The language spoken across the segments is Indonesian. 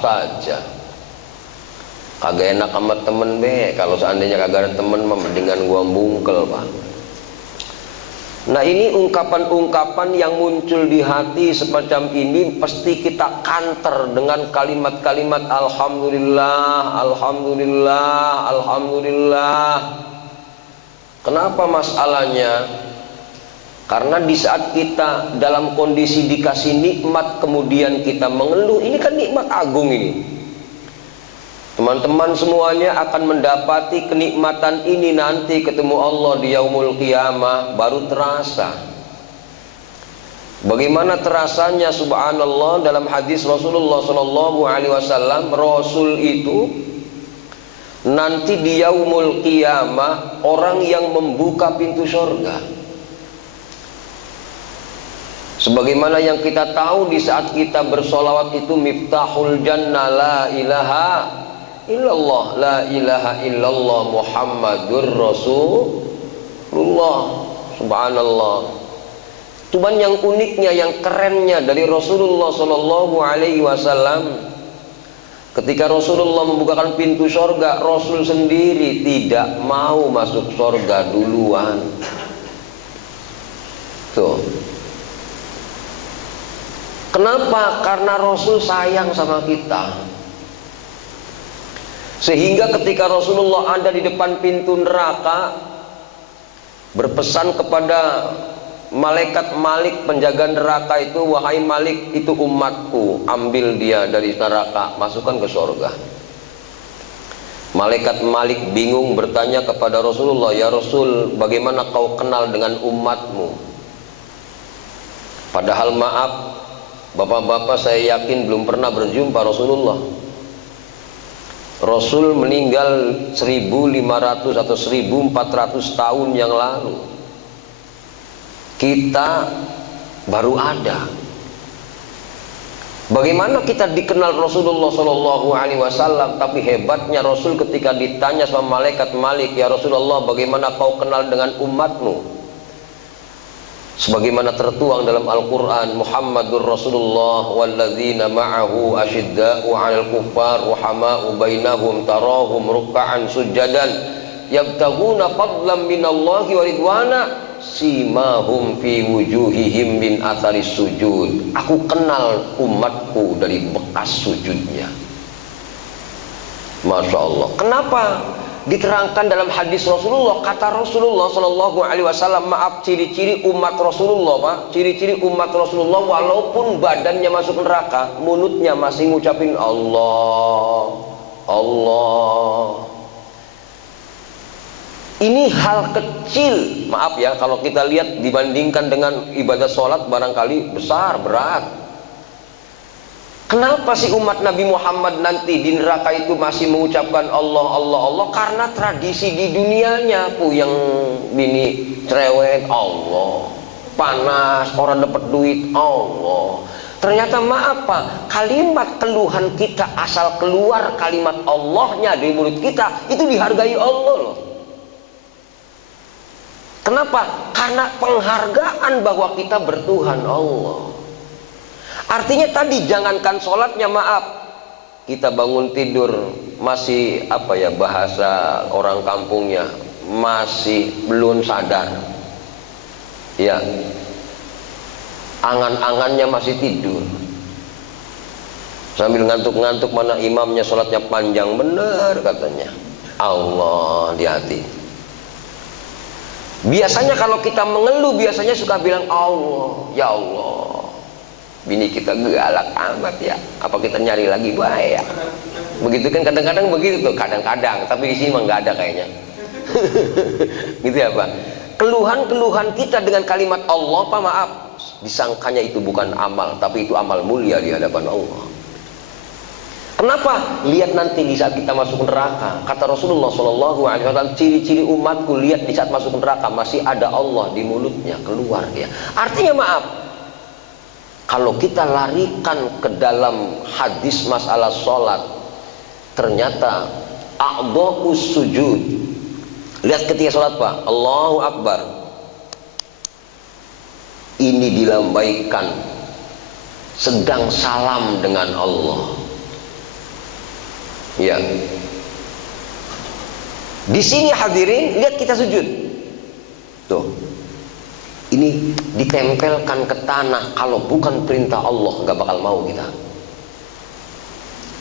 saja. Kagak enak sama temen be, kalau seandainya kagak ada temen mah mendingan gua bungkel Pak. Nah ini ungkapan-ungkapan yang muncul di hati semacam ini pasti kita kanter dengan kalimat-kalimat Alhamdulillah, Alhamdulillah, Alhamdulillah. Kenapa masalahnya? Karena di saat kita dalam kondisi dikasih nikmat kemudian kita mengeluh, ini kan nikmat agung ini. Teman-teman semuanya akan mendapati kenikmatan ini nanti ketemu Allah di yaumul qiyamah baru terasa. Bagaimana terasanya? Subhanallah, dalam hadis Rasulullah SAW, Rasul itu nanti di yaumul qiyamah orang yang membuka pintu surga. Sebagaimana yang kita tahu di saat kita bersolawat itu miftahul jannah la ilaha illallah, la ilaha illallah Muhammadur Rasulullah. Subhanallah. Cuman yang uniknya, yang kerennya dari Rasulullah SAW, ketika Rasulullah membukakan pintu surga, Rasul sendiri tidak mau masuk surga duluan. Tuh. Kenapa? Karena Rasul sayang sama kita. Sehingga ketika Rasulullah ada di depan pintu neraka, berpesan kepada malaikat Malik penjaga neraka itu, wahai Malik, itu umatku, ambil dia dari neraka, masukkan ke surga. Malaikat Malik bingung bertanya kepada Rasulullah, ya Rasul, bagaimana kau kenal dengan umatmu? Padahal maaf, bapak-bapak saya yakin belum pernah berjumpa Rasulullah. Rasul meninggal 1500 atau 1400 tahun yang lalu. Kita baru ada. Bagaimana kita dikenal Rasulullah SAW? Tapi hebatnya Rasul ketika ditanya sama malaikat Malik, ya Rasulullah, bagaimana kau kenal dengan umatmu? Sebagaimana tertuang dalam Al-Quran, Muhammadur Rasulullah walladzina ma'ahu asyidda'u 'alal kuffar ruhama'u bainahum tarahum ruk'an sujjadan yabtaghuna fadlan minallahi wa ridwana simahum fi wujuhihim min atharis sujud. Aku kenal umatku dari bekas sujudnya. Masya Allah. Kenapa? Diterangkan dalam hadis Rasulullah, kata Rasulullah SAW, maaf, ciri-ciri umat Rasulullah Pak, ciri-ciri umat Rasulullah, walaupun badannya masuk neraka, mulutnya masih ngucapin Allah, Allah. Ini hal kecil, maaf ya, kalau kita lihat dibandingkan dengan ibadah sholat barangkali besar, berat. Kenapa sih umat Nabi Muhammad nanti di neraka itu masih mengucapkan Allah, Allah, Allah? Karena tradisi di dunianya yang bini cerewet, Allah, panas, orang dapat duit, Allah. Ternyata maaf Pak, kalimat keluhan kita asal keluar kalimat Allahnya dari mulut kita itu dihargai Allah loh. Kenapa? Karena penghargaan bahwa kita bertuhan Allah. Artinya tadi jangankan sholatnya, maaf, kita bangun tidur masih apa ya, bahasa orang kampungnya, masih belum sadar ya, angan-angannya masih tidur sambil ngantuk-ngantuk, mana imamnya sholatnya panjang bener katanya, Allah di hati. Biasanya kalau kita mengeluh biasanya suka bilang Allah, ya Allah, bini kita galak amat ya, apa kita nyari lagi baik ya? Begitu kan, kadang-kadang begitu tuh, kadang-kadang, tapi di sini mah nggak ada kayaknya. Gitu ya Pak. Keluhan-keluhan kita dengan kalimat Allah, Pak, maaf, disangkanya itu bukan amal, tapi itu amal mulia di hadapan Allah. Kenapa? Lihat nanti di saat kita masuk neraka, kata Rasulullah SAW, ciri-ciri umatku, lihat di saat masuk neraka masih ada Allah di mulutnya, keluar dia. Artinya maaf, kalau kita larikan ke dalam hadis masalah sholat, ternyata a'dha'us sujud. Lihat ketika sholat Pak, Allahu Akbar, ini dilambaikan sedang salam dengan Allah. Ya. Di sini hadirin, lihat kita sujud. Tuh. Ini ditempelkan ke tanah, kalau bukan perintah Allah nggak bakal mau kita.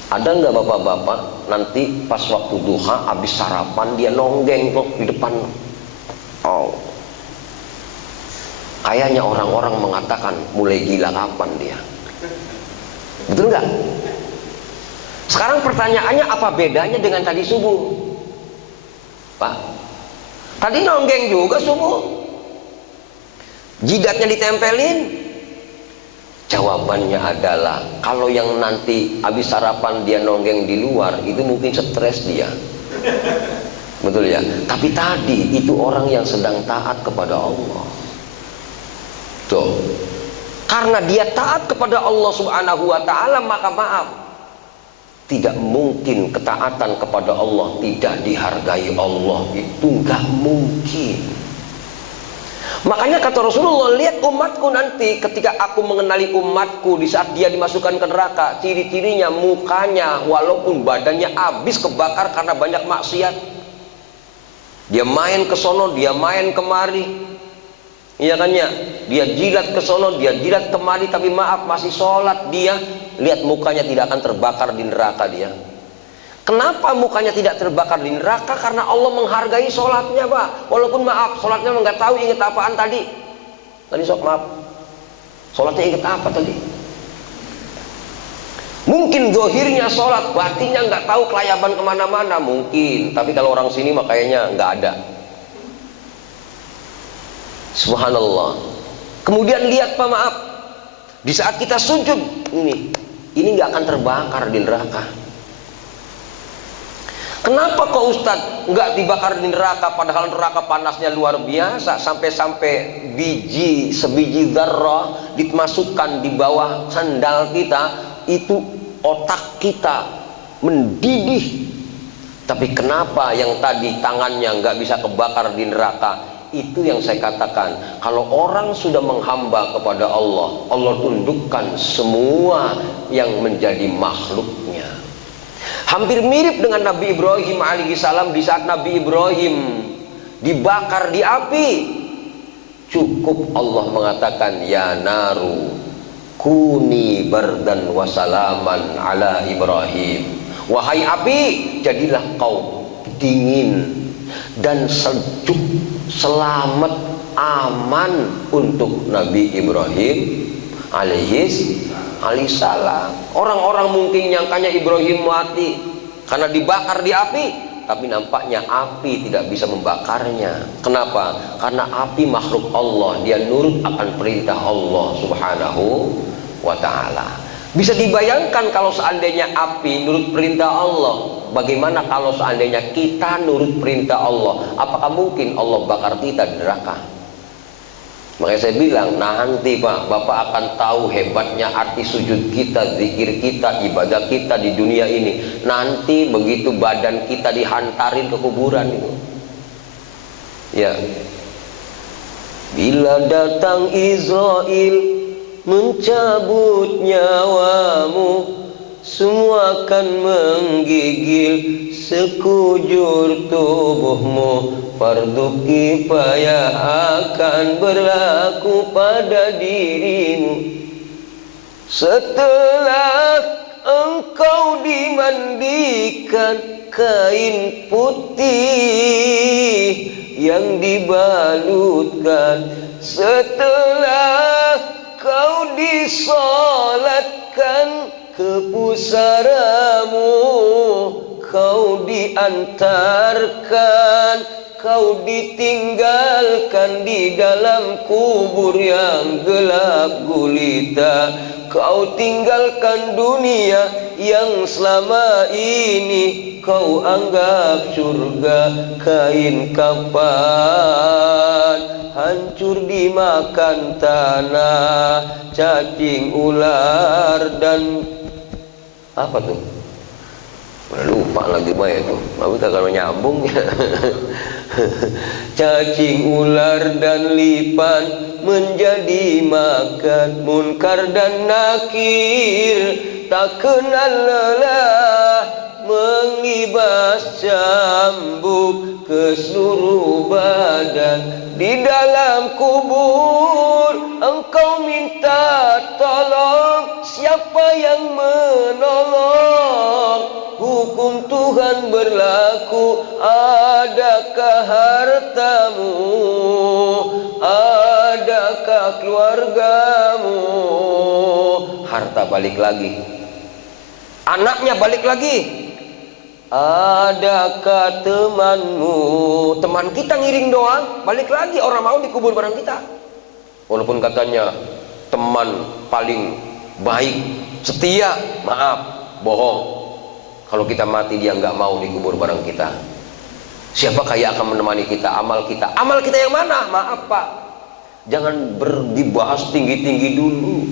Ada nggak bapak-bapak nanti pas waktu duha habis sarapan dia nonggeng tuh di depan? Oh. Kayaknya orang-orang mengatakan mulai gila kapan dia. Betul nggak? Sekarang pertanyaannya, apa bedanya dengan tadi subuh? Pak, tadi nonggeng juga subuh, jidatnya ditempelin. Jawabannya adalah, kalau yang nanti habis sarapan dia nonggeng di luar, itu mungkin stres dia. Betul ya? Tapi tadi itu orang yang sedang taat kepada Allah. Tuh. Karena dia taat kepada Allah Subhanahu wa ta'ala, maka maaf, tidak mungkin ketaatan kepada Allah tidak dihargai Allah. Itu nggak mungkin. Makanya kata Rasulullah, lihat umatku nanti, ketika aku mengenali umatku di saat dia dimasukkan ke neraka, ciri-cirinya mukanya walaupun badannya habis kebakar karena banyak maksiat, dia main ke sono, dia main kemari, iya kan ya, dia jilat ke sono, dia jilat kemari, tapi maaf masih sholat dia. Lihat mukanya tidak akan terbakar di neraka dia. Kenapa mukanya tidak terbakar di neraka? Karena Allah menghargai sholatnya, Pak. Walaupun maaf, sholatnya nggak tahu ingat apaan tadi. Tadi sok maaf, sholatnya ingat apa tadi? Mungkin zahirnya sholat, batinnya nggak tahu, kelayaban kemana-mana mungkin. Tapi kalau orang sini mah kayaknya nggak ada. Subhanallah. Kemudian lihat Pak, maaf, di saat kita sujud ini nggak akan terbakar di neraka. Kenapa kok Ustadz nggak dibakar di neraka, padahal neraka panasnya luar biasa, sampai-sampai sebiji dzarrah dimasukkan di bawah sandal kita, itu otak kita mendidih. Tapi kenapa yang tadi tangannya nggak bisa kebakar di neraka? Itu yang saya katakan, kalau orang sudah menghamba kepada Allah, Allah tundukkan semua yang menjadi makhluknya. Hampir mirip dengan Nabi Ibrahim alaihissalam. Di saat Nabi Ibrahim dibakar di api, cukup Allah mengatakan, ya naru kuni bardan wasalaman ala Ibrahim. Wahai api, jadilah kau dingin dan sejuk, selamat, aman untuk Nabi Ibrahim alaihissalam. Orang-orang mungkin nyangkanya Ibrahim mati karena dibakar di api, tapi nampaknya api tidak bisa membakarnya. Kenapa? Karena api makhluk Allah, dia nurut akan perintah Allah Subhanahu wa ta'ala. Bisa dibayangkan kalau seandainya api nurut perintah Allah, bagaimana kalau seandainya kita nurut perintah Allah? Apakah mungkin Allah bakar kita di neraka? Makanya saya bilang, nanti Pak, Bapak akan tahu hebatnya arti sujud kita, zikir kita, ibadah kita di dunia ini. Nanti begitu badan kita dihantarin ke kuburan itu, ya, bila datang Israel mencabut nyawamu, semua akan menggigil sekujur tubuhmu. Fardu kifayah akan berlaku pada dirimu. Setelah engkau dimandikan kain putih yang dibalutkan, setelah kau disolatkan ke pusaramu, kau diantarkan, kau ditinggalkan di dalam kubur yang gelap gulita, kau tinggalkan dunia yang selama ini kau anggap surga. Kain kapan hancur dimakan tanah, cacing ular dan apa tuh? Udah lupa lagi Pak itu. Aku tak kalau nyambung ya. Cacing ular dan lipan menjadi makan, munkar dan nakir tak kenal lelah, mengibas cambuk ke seluruh badan. Di dalam kubur engkau minta tolong, siapa yang menolong? Hukum Tuhan berlaku, adakah hartamu? Adakah keluargamu? Harta balik lagi, anaknya balik lagi. Adakah temanmu? Teman kita ngiring doang, balik lagi, orang mau dikubur bareng kita. Walaupun katanya teman paling baik, setia, maaf, bohong. Kalau kita mati dia nggak mau dikubur bareng kita. Siapa yang akan menemani kita? Amal kita. Amal kita yang mana? Maaf Pak, jangan dibahas tinggi-tinggi dulu.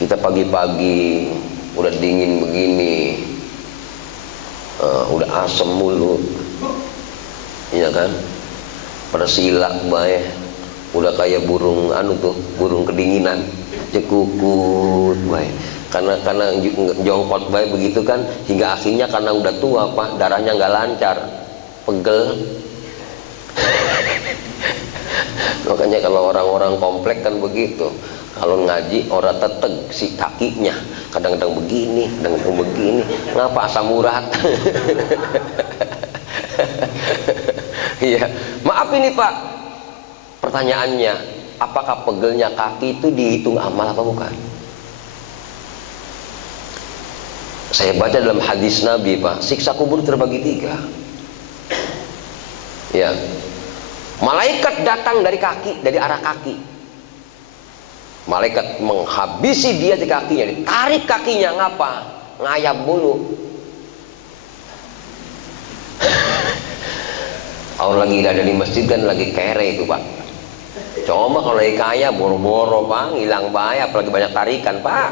Kita pagi-pagi udah dingin begini, udah asem mulut, iya kan? Pada silak bae, udah kayak burung burung kedinginan, cekukut bae. Karena jongkot bae begitu kan, hingga akhirnya karena udah tua Pak, darahnya nggak lancar, pegel. Makanya kalau orang-orang komplek kan begitu. Kalau ngaji orang teteg si kakinya, kadang-kadang begini, kadang-kadang begini. Ngapa asam urat? Iya, maaf ini Pak. Pertanyaannya, apakah pegelnya kaki itu dihitung amal apa bukan? Saya baca dalam hadis Nabi Pak, siksa kubur terbagi 3. Ya, malaikat datang dari kaki, dari arah kaki. Malaikat menghabisi dia di kakinya, ditarik kakinya, ngapa? Ngayap mulu. Orang lagi ada di masjid kan lagi kere itu Pak. Coba kalau lagi kaya boro-boro Pak, hilang bahaya, apalagi banyak tarikan Pak.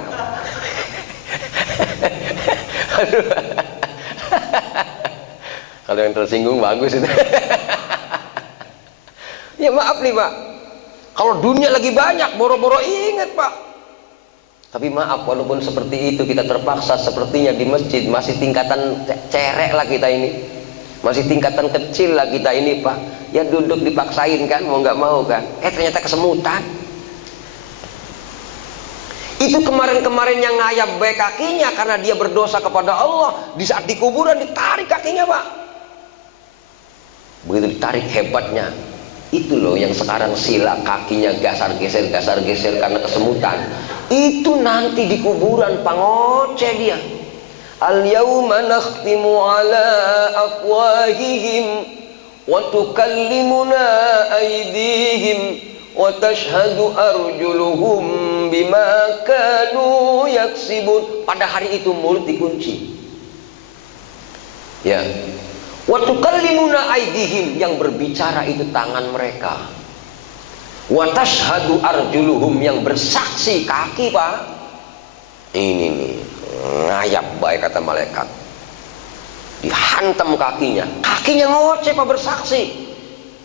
Aduh. Kalau yang tersinggung bagus itu. Ya maaf nih Pak, kalau dunia lagi banyak, boro-boro ingat Pak. Tapi maaf, walaupun seperti itu kita terpaksa sepertinya di masjid, masih tingkatan cerek lah kita ini, masih tingkatan kecil lah kita ini Pak. Ya duduk dipaksain kan, mau nggak mau kan. Ternyata kesemutan. Itu kemarin-kemarin yang ngayap baik kakinya karena dia berdosa kepada Allah, di saat di kuburan ditarik kakinya Pak. Begitu ditarik hebatnya. Itu loh yang sekarang sila kakinya gasar-geser karena kesemutan. Itu nanti di kuburan pangoceh dia. Al-yawma nakhtimu ala afwahihim wa tukallimuna aydihim wa tashhadu arjuluhum bima kanu yaksibun. Pada hari itu mulut dikunci. Ya. Wa tukallimuna aydihim, yang berbicara itu tangan mereka. Wa tashhadu arjuluhum, yang bersaksi kaki Pak. Ini nih ngayap baik kata malaikat. Dihantam kakinya ngoceh Pak, bersaksi.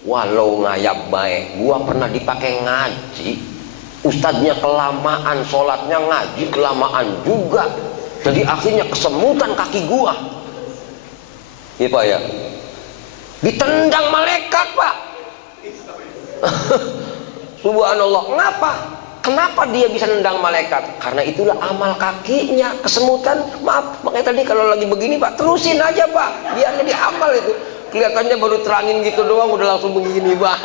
Walau ngayap baik, gua pernah dipakai ngaji, ustadznya kelamaan, sholatnya ngaji kelamaan juga, jadi akhirnya kesemutan kaki gua. Iya Pak ya, ditendang malaikat Pak. Subhanallah. Kenapa dia bisa nendang malaikat? Karena itulah amal kakinya, kesemutan. Maaf, makanya tadi kalau lagi begini Pak, terusin aja Pak, biar jadi amal itu. Kelihatannya baru terangin gitu doang udah langsung begini Pak.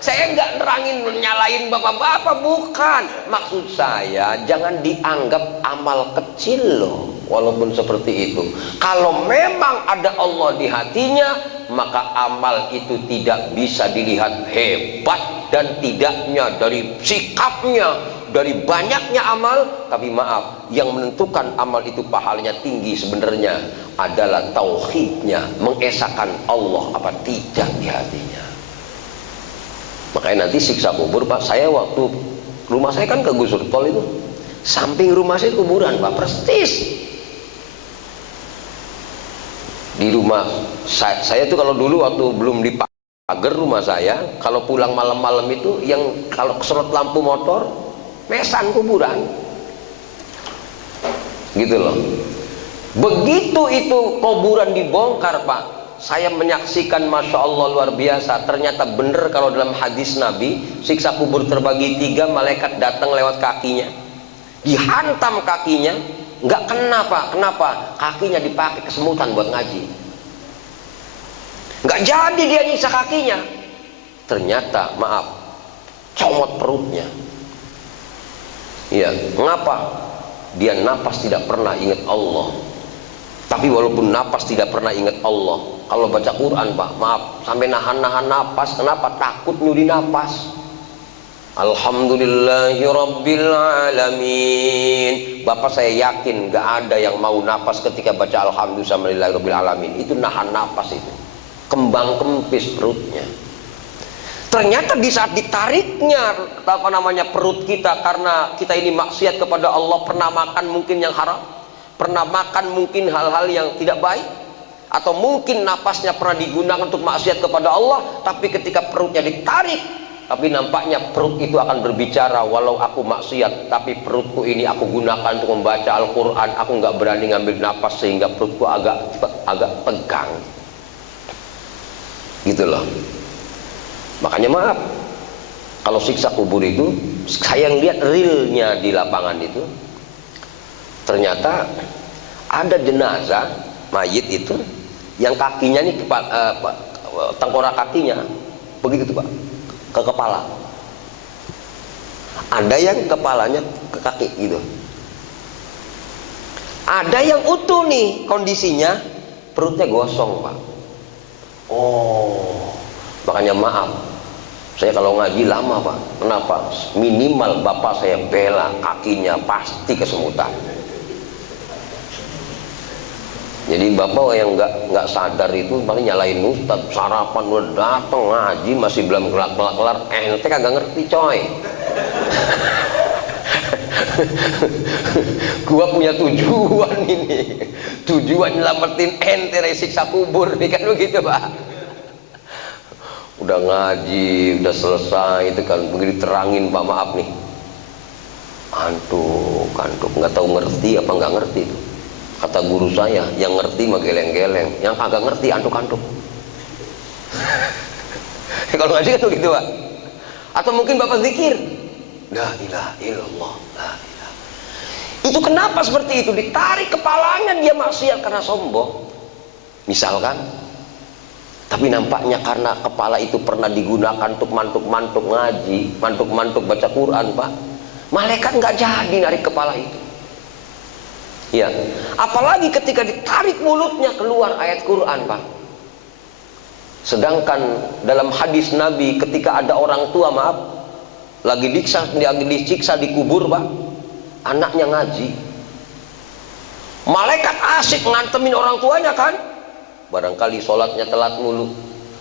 Saya nggak nerangin nyalain bapak-bapak, bukan. Maksud saya jangan dianggap amal kecil loh. Walaupun seperti itu, kalau memang ada Allah di hatinya, maka amal itu tidak bisa dilihat hebat dan tidaknya dari sikapnya, dari banyaknya amal. Tapi maaf, yang menentukan amal itu pahalanya tinggi sebenarnya adalah tauhidnya, mengesahkan Allah apa tidak di hatinya. Makanya nanti siksa kubur Pak, saya waktu rumah saya kan ke Gusur Tol itu, samping rumah saya kuburan Pak, persis. Di rumah saya tuh kalau dulu waktu belum dipagar rumah saya, kalau pulang malam-malam itu yang kalau keserot lampu motor, mesan kuburan gitu loh. Begitu itu kuburan dibongkar Pak, saya menyaksikan, Masya Allah, luar biasa. Ternyata benar kalau dalam hadis Nabi, siksa kubur terbagi 3, malaikat datang lewat kakinya, dihantam kakinya, nggak kena Pak. Kenapa? Kakinya dipakai kesemutan buat ngaji, nggak jadi dia nyiksa kakinya. Ternyata maaf, comot perutnya. Iya, mengapa? Dia napas tidak pernah ingat Allah. Tapi walaupun napas tidak pernah ingat Allah, kalau baca Quran Pak, maaf, sampai nahan-nahan napas. Kenapa? Takut nyuri napas. Alhamdulillahi Rabbil Alamin. Bapak saya yakin gak ada yang mau napas ketika baca Alhamdulillahi Rabbil Alamin. Itu nahan napas itu. Kembang kempis perutnya. Ternyata di saat ditariknya perut kita, karena kita ini maksiat kepada Allah, pernah makan mungkin yang haram, pernah makan mungkin hal-hal yang tidak baik, atau mungkin napasnya pernah digunakan untuk maksiat kepada Allah, tapi ketika perutnya ditarik, tapi nampaknya perut itu akan berbicara, walau aku maksiat, tapi perutku ini aku gunakan untuk membaca Al-Quran, aku nggak berani ngambil napas sehingga perutku agak tegang, gitu loh. Makanya maaf, kalau siksa kubur itu, saya lihat realnya di lapangan itu, ternyata ada jenazah mayit itu yang kakinya nih tengkorak kakinya begitu Pak, ke kepala. Ada yang kepalanya ke kaki gitu. Ada yang utuh nih kondisinya, perutnya gosong Pak. Oh, makanya maaf, saya kalau ngaji lama Pak. Kenapa? Minimal bapak saya bela kakinya pasti kesemutan. Jadi bapak yang nggak sadar itu paling nyalain ustad, sarapan udah datang ngaji masih belum kelar, ente kagak ngerti coy. Gua punya tujuan ini, tujuan nyelamatin ente dari siksa kubur nih, kan begitu Pak. Udah ngaji, udah selesai itu kan, begitu terangin Pak, maaf nih, kantuk nggak tahu ngerti apa nggak ngerti itu. Kata guru saya, yang ngerti mah geleng-geleng, yang kagak ngerti antuk-antuk. Kalau ngaji kan gitu Pak. Atau mungkin bapak zikir, la ilaha illallah, la ilaha. Itu kenapa seperti itu? Ditarik kepalanya, dia maksiat karena sombong, misalkan. Tapi nampaknya karena kepala itu pernah digunakan untuk mantuk-mantuk ngaji, mantuk-mantuk baca Quran Pak, malaikat nggak jadi narik kepala itu. Ya, apalagi ketika ditarik mulutnya keluar ayat Quran Pak. Sedangkan dalam hadis Nabi, ketika ada orang tua maaf lagi disiksa di kubur Pak, anaknya ngaji, malaikat asik ngantemin orang tuanya kan. Barangkali sholatnya telat mulu,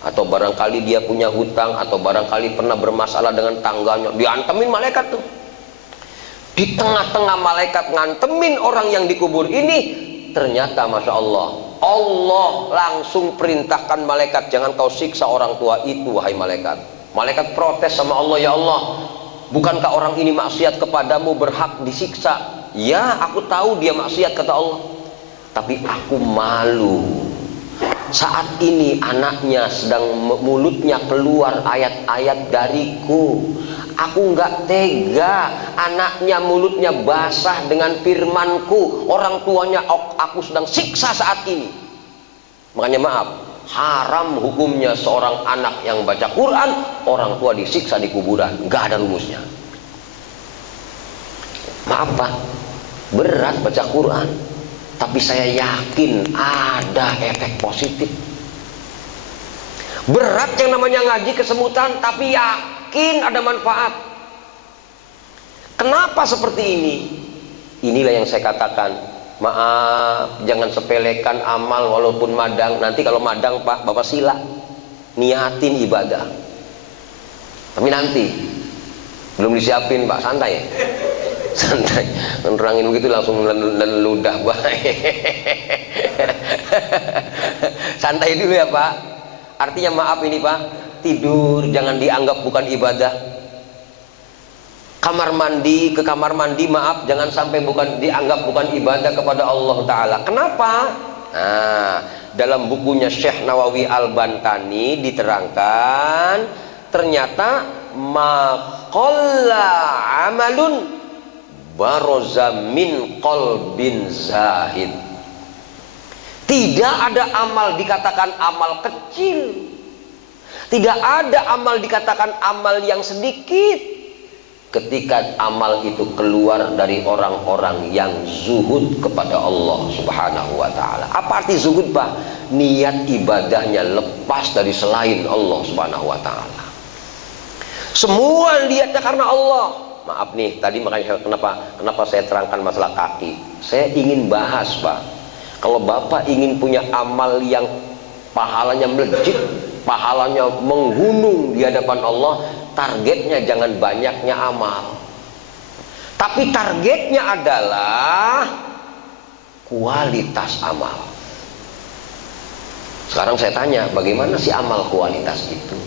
atau barangkali dia punya hutang, atau barangkali pernah bermasalah dengan tangganya, diantemin malaikat tuh. Di tengah-tengah malaikat ngantemin orang yang dikubur ini, ternyata Masya Allah, Allah langsung perintahkan malaikat, jangan kau siksa orang tua itu wahai malaikat. Malaikat protes sama Allah, ya Allah, bukankah orang ini maksiat kepadamu, berhak disiksa? Ya, aku tahu dia maksiat kata Allah, tapi aku malu. Saat ini anaknya sedang mulutnya keluar ayat-ayat dariku. Aku nggak tega, anaknya mulutnya basah dengan firmanku, orang tuanya aku sedang siksa saat ini. Makanya maaf, haram hukumnya seorang anak yang baca Quran, orang tua disiksa di kuburan, nggak ada rumusnya. Maaf Pak, berat baca Quran, tapi saya yakin ada efek positif. Berat yang namanya ngaji kesemutan, tapi yakin ada manfaat. Kenapa seperti ini? Inilah yang saya katakan, maaf, jangan sepelekan amal walaupun madang. Nanti kalau madang Pak, bapak sila niatin ibadah, tapi nanti belum disiapin Pak, santai ya. Santai, nerangin begitu langsung ludah baik. Santai dulu ya Pak. Artinya maaf ini Pak, tidur jangan dianggap bukan ibadah. kamar mandi, ke kamar mandi, maaf, jangan sampai bukan dianggap bukan ibadah kepada Allah Ta'ala. Kenapa? Nah, dalam bukunya Syekh Nawawi Al-Bantani diterangkan, ternyata maqalla amalun baroza min qalbin zahid. Tidak ada amal dikatakan amal kecil, tidak ada amal dikatakan amal yang sedikit ketika amal itu keluar dari orang-orang yang zuhud kepada Allah Subhanahu wa Ta'ala. Apa arti zuhud, Pak? Niat ibadahnya lepas dari selain Allah Subhanahu wa Ta'ala. Semua lihatnya karena Allah. Maaf nih, tadi makanya kenapa saya terangkan masalah kaki. Saya ingin bahas, Pak. Kalau Bapak ingin punya amal yang pahalanya melejit, pahalanya menggunung di hadapan Allah, targetnya jangan banyaknya amal, tapi targetnya adalah kualitas amal. Sekarang saya tanya, bagaimana sih amal kualitas itu?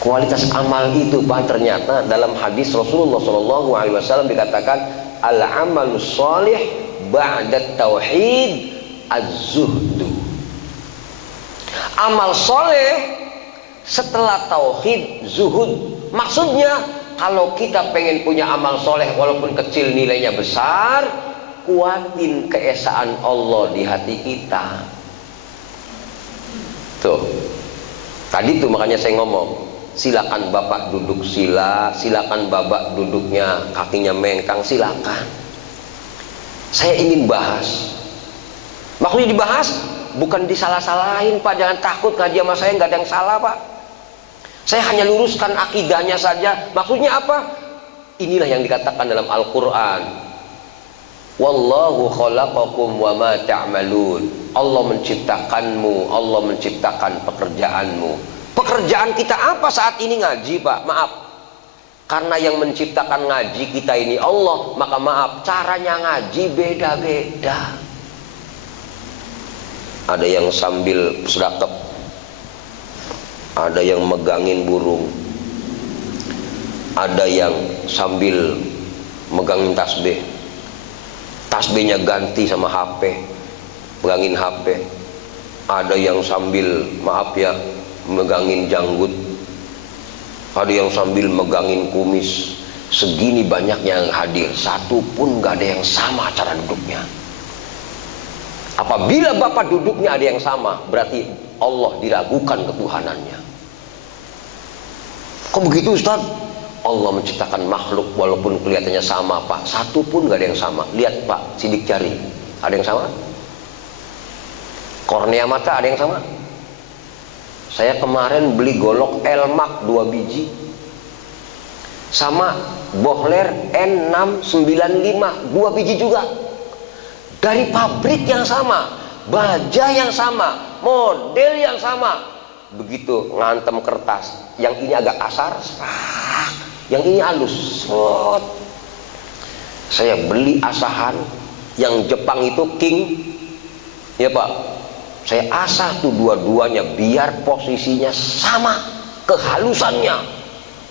Kualitas amal itu, Pak, ternyata dalam hadis Rasulullah SAW dikatakan al-amalus sholih ba'da tauhid az-zuhdu. Amal soleh setelah tauhid zuhud. Maksudnya kalau kita pengen punya amal soleh walaupun kecil nilainya besar, kuatin keesaan Allah di hati kita. Tuh, tadi tuh makanya saya ngomong, silakan Bapak duduk sila, silakan Bapak duduknya kakinya mengkang, silakan. Saya ingin bahas, maksudnya dibahas bukan disalah-salahin, Pak. Jangan takut, ngaji sama saya nggak ada yang salah, Pak. Saya hanya luruskan akidahnya saja. Maksudnya apa? Inilah yang dikatakan dalam Al-Quran. Wallahu khalaqakum wa ma ta'malun. Allah menciptakanmu, Allah menciptakan pekerjaanmu. Pekerjaan kita apa saat ini? Ngaji, Pak. Maaf, karena yang menciptakan ngaji kita ini Allah, maka maaf, caranya ngaji beda-beda. Ada yang sambil sedekap, ada yang megangin burung, ada yang sambil megangin tasbih, tasbihnya ganti sama HP, megangin HP. Ada yang sambil, maaf ya, megangin janggut, ada yang sambil megangin kumis. Segini banyaknya yang hadir, satu pun gak ada yang sama cara duduknya. Apabila Bapak duduknya ada yang sama, berarti Allah diragukan ketuhanannya. Kok begitu, Ustaz? Allah menciptakan makhluk walaupun kelihatannya sama, Pak, satu pun gak ada yang sama. Lihat, Pak, sidik jari, ada yang sama? Kornea mata ada yang sama? Saya kemarin beli golok Elmak 2 biji sama Bohler N695 2 biji juga, dari pabrik yang sama, baja yang sama, model yang sama. Begitu ngantem kertas, yang ini agak kasar, yang ini halus. Saya beli Asahan, yang Jepang itu King, ya Pak. Saya asah tuh dua-duanya biar posisinya sama kehalusannya.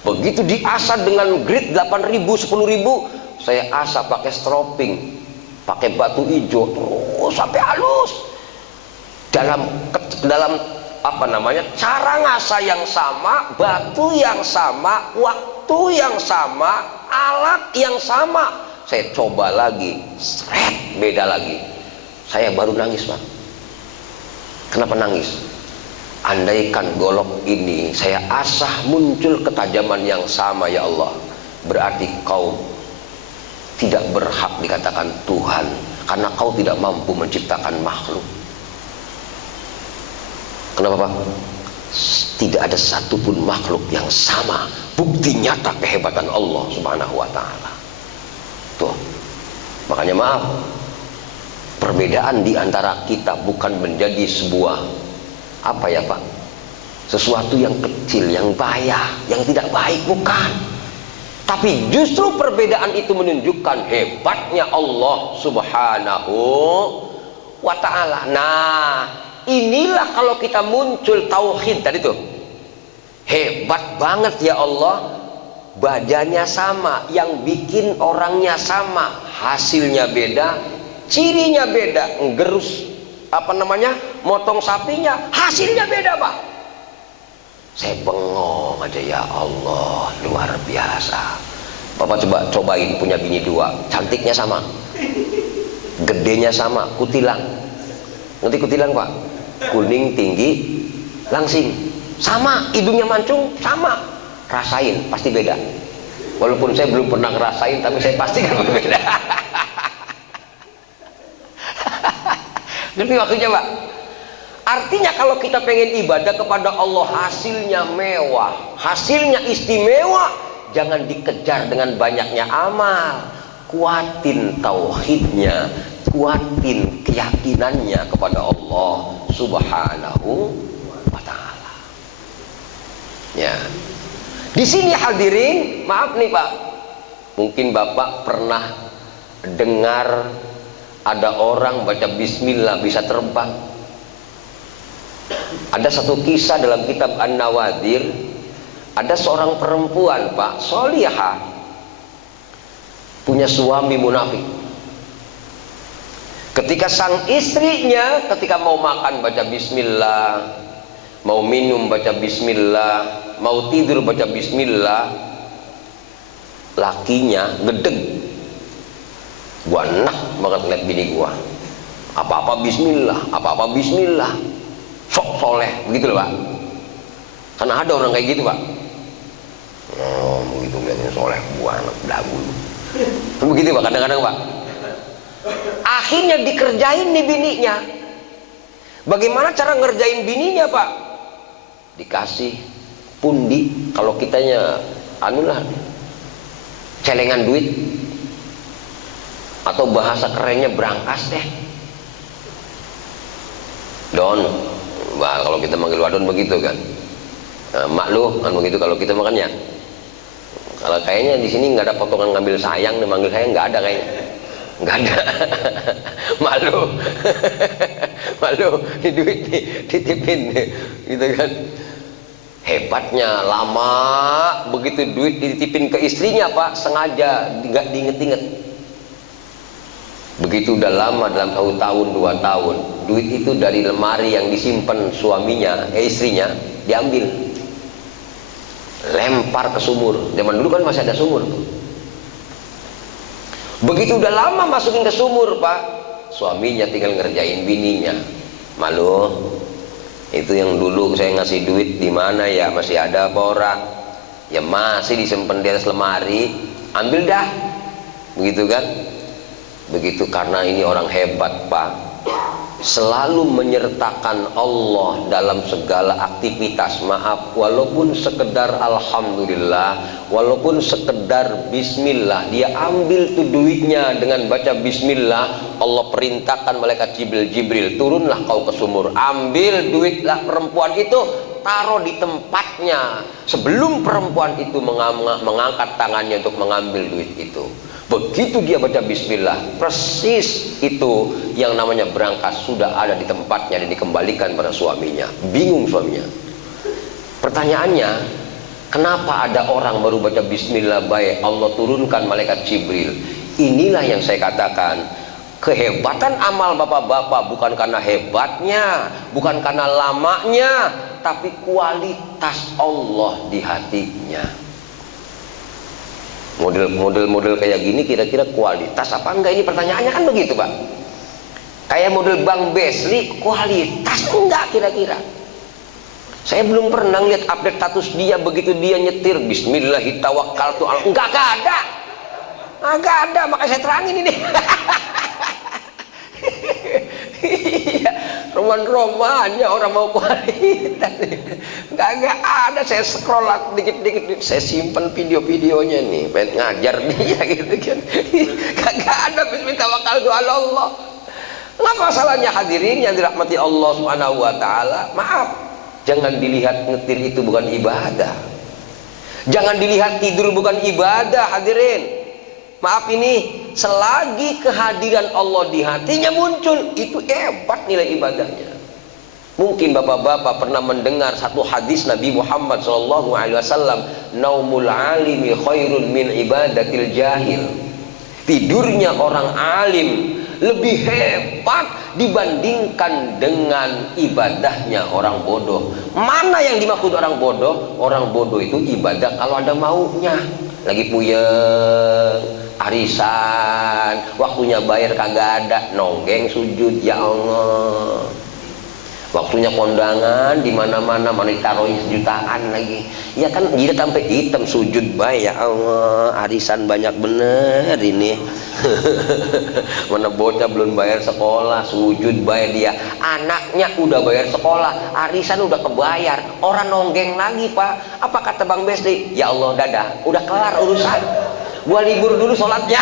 Begitu diasah dengan grit 8.000, 10.000, saya asah pakai stroping, pakai batu hijau terus sampai halus. Dalam apa namanya, cara ngasah yang sama, batu yang sama, waktu yang sama, alat yang sama. Saya coba lagi, seret, beda lagi. Saya baru nangis, Pak. Kenapa nangis? Andaikan golok ini saya asah muncul ketajaman yang sama, ya Allah, berarti kau tidak berhak dikatakan Tuhan, karena kau tidak mampu menciptakan makhluk. Kenapa, Pak? Tidak ada satupun makhluk yang sama. Bukti nyata kehebatan Allah Subhanahu wa Ta'ala. Tuh, makanya maaf, perbedaan di antara kita bukan menjadi sebuah apa ya, Pak, sesuatu yang kecil, yang bahaya, yang tidak baik, bukan. Tapi justru perbedaan itu menunjukkan hebatnya Allah Subhanahu wa Ta'ala. Nah, inilah kalau kita muncul tauhid tadi tuh, hebat banget ya Allah, bajanya sama, yang bikin orangnya sama, hasilnya beda, cirinya beda, ngerus motong sapinya, hasilnya beda Pak. Saya bengong aja, ya Allah, luar biasa. Bapak cobain punya bini dua, cantiknya sama, gedenya sama, kutilang. Ngerti kutilang Pak? Kuning, tinggi, langsing, sama, hidungnya mancung, sama. Rasain, pasti beda. Walaupun saya belum pernah ngerasain, tapi saya pasti kan berbeda. Ngerti maksudnya Pak? Artinya kalau kita pengen ibadah kepada Allah hasilnya mewah, hasilnya istimewa, jangan dikejar dengan banyaknya amal. Kuatin tauhidnya, kuatin keyakinannya kepada Allah Subhanahu wa ta'ala. Ya. Di sini hadirin, maaf nih Pak, mungkin Bapak pernah dengar ada orang baca bismillah bisa terbang. Ada satu kisah dalam kitab An-Nawadir, ada seorang perempuan Pak, solihah, punya suami munafik. Ketika sang istrinya ketika mau makan baca bismillah, mau minum baca bismillah, mau tidur baca bismillah, lakinya gedeg. Gua enak banget lihat bini gua, apa-apa bismillah, apa-apa bismillah, sok soleh, begitu loh Pak. Karena ada orang kayak gitu Pak. Oh begitu lihatnya soleh, gua anak dagu. Begitu Pak, kadang-kadang Pak. Akhirnya dikerjain nih bininya. Bagaimana cara ngerjain bininya Pak? Dikasih pundi, kalau kitanya celengan duit, atau bahasa kerennya berangkas deh. Don, bah, kalau kita manggil wadon begitu kan. Mak lu kan begitu kalau kita makannya. Kalau kayaknya di sini nggak ada potongan ngambil sayang nih, manggil saya nggak ada kayaknya. Nggak ada. Malu. Malu, ini duit nih, titipin nih, gitu kan. Hebatnya lama begitu duit dititipin ke istrinya Pak, sengaja nggak diinget-inget. Begitu udah lama, dalam 1 tahun 2 tahun, duit itu dari lemari yang disimpan suaminya, istrinya, diambil, lempar ke sumur. Zaman dulu kan masih ada sumur tuh. Begitu udah lama masukin ke sumur Pak, suaminya tinggal ngerjain bininya. Malu, itu yang dulu saya ngasih duit di mana ya, masih ada apa orang? Ya masih disimpan di atas lemari, ambil dah, begitu kan? Begitu, karena ini orang hebat Pak, selalu menyertakan Allah dalam segala aktivitas. Maaf, walaupun sekedar alhamdulillah, walaupun sekedar bismillah, dia ambil tuh duitnya dengan baca bismillah. Allah perintahkan malaikat Jibril, turunlah kau ke sumur, ambil duitlah perempuan itu, taruh di tempatnya sebelum perempuan itu mengangkat tangannya untuk mengambil duit itu. Begitu dia baca bismillah, persis itu yang namanya berangkas sudah ada di tempatnya dan dikembalikan pada suaminya. Bingung suaminya. Pertanyaannya, kenapa ada orang baru baca bismillah baik Allah turunkan malaikat Jibril? Inilah yang saya katakan, kehebatan amal bapak-bapak bukan karena hebatnya, bukan karena lamanya, tapi kualitas Allah di hatinya. Model kayak gini kira-kira kualitas apa enggak? Ini pertanyaannya kan begitu Pak. Kayak model Bang Besli, kualitas enggak kira-kira? Saya belum pernah lihat update status dia begitu dia nyetir Bismillahirrahmanirrahim, enggak ada. Enggak ada, makanya saya terangin ini. Iya, roman-romannya orang mau kualitas. Gak ada, saya scroll dikit-dikit, saya simpan video-videonya nih, pengen ngajar dia gitu kan. Gak ada bismillahirrahmanirrahim Allah. Nggak masalahnya hadirin yang dirahmati Allah Subhanahu wa taala. Maaf, jangan dilihat ngetir itu bukan ibadah. Jangan dilihat tidur bukan ibadah hadirin. Maaf, ini selagi kehadiran Allah di hatinya muncul, itu hebat nilai ibadahnya. Mungkin bapak-bapak pernah mendengar satu hadis Nabi Muhammad SAW, naumul alimi khairun min ibadatil jahil. Tidurnya orang alim lebih hebat dibandingkan dengan ibadahnya orang bodoh. Mana yang dimaksud orang bodoh? Orang bodoh itu ibadah kalau ada maunya. Lagi puyeng, arisan, waktunya bayar kagak ada, nonggeng sujud, ya Allah. Waktunya kondangan di mana-mana, mana ditaruhin sejutaan lagi. Ya kan jidat sampai hitam, sujud bae, ya Allah, arisan banyak bener ini. Mana bocah belum bayar sekolah, sujud bae dia. Anaknya udah bayar sekolah, arisan udah kebayar, orang nonggeng lagi, Pak. Apa kata Bang Besri? Ya Allah, dadah, udah kelar urusan. Gua libur dulu sholatnya.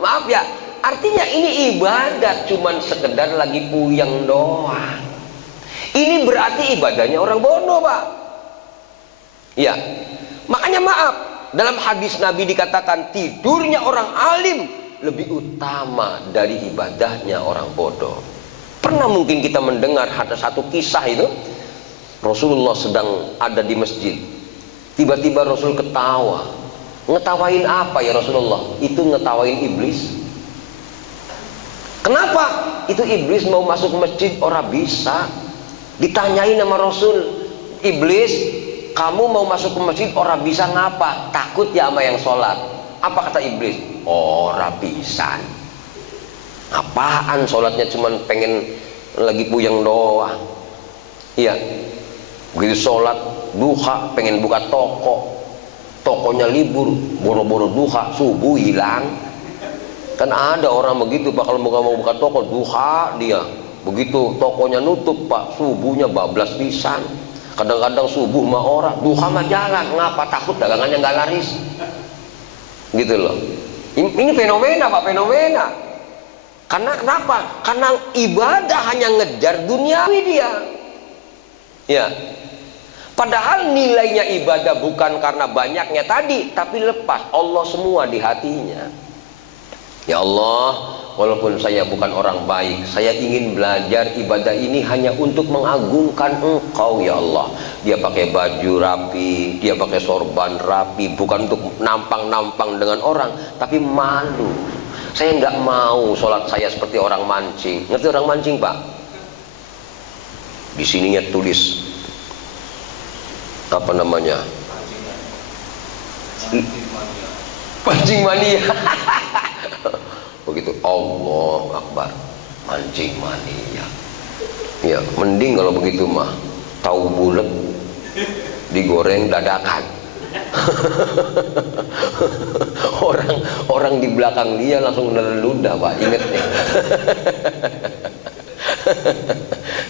Maaf ya, artinya ini ibadat, cuman sekedar lagi puyeng doang. Ini berarti ibadahnya orang bodoh, Pak. Ya, makanya maaf, dalam hadis Nabi dikatakan tidurnya orang alim lebih utama dari ibadahnya orang bodoh. Pernah mungkin kita mendengar ada satu kisah itu, Rasulullah sedang ada di masjid, tiba-tiba Rasul ketawa. Ngetawain apa ya Rasulullah? Itu ngetawain iblis. Kenapa? Itu iblis mau masuk masjid orang bisa. Ditanyain sama Rasul, iblis, kamu mau masuk ke masjid orang bisa ngapa? Takut ya sama yang sholat. Apa kata iblis? Orang pisan. Apaan sholatnya cuman pengen lagi puyeng doang. Iya. Begitu sholat duha pengen buka toko, tokonya libur, boro-boro duha subuh hilang. Kan ada orang begitu Pak, kalau mau buka toko duha dia, begitu tokonya nutup Pak, subuhnya bablas pisan. Kadang-kadang subuh mah orang, duha mah jalan, ngapa? Takut dagangannya nggak laris, gitu loh. Ini fenomena Pak, fenomena. Karena kenapa? Karena ibadah hanya ngejar duniawi dia. Ya. Padahal nilainya ibadah bukan karena banyaknya tadi, tapi lepas Allah semua di hatinya. Ya Allah, walaupun saya bukan orang baik, saya ingin belajar ibadah ini hanya untuk mengagungkan Engkau ya Allah. Dia pakai baju rapi, dia pakai sorban rapi, bukan untuk nampang-nampang dengan orang, tapi malu. Saya nggak mau sholat saya seperti orang mancing. Ngerti orang mancing Pak? Di sininya tulis apa namanya? Mancing mania. Begitu, Allah Akbar, mancing mania. Ya, mending kalau begitu mah tahu bulat digoreng dadakan. Orang di belakang dia langsung ludah Pak, inget nih.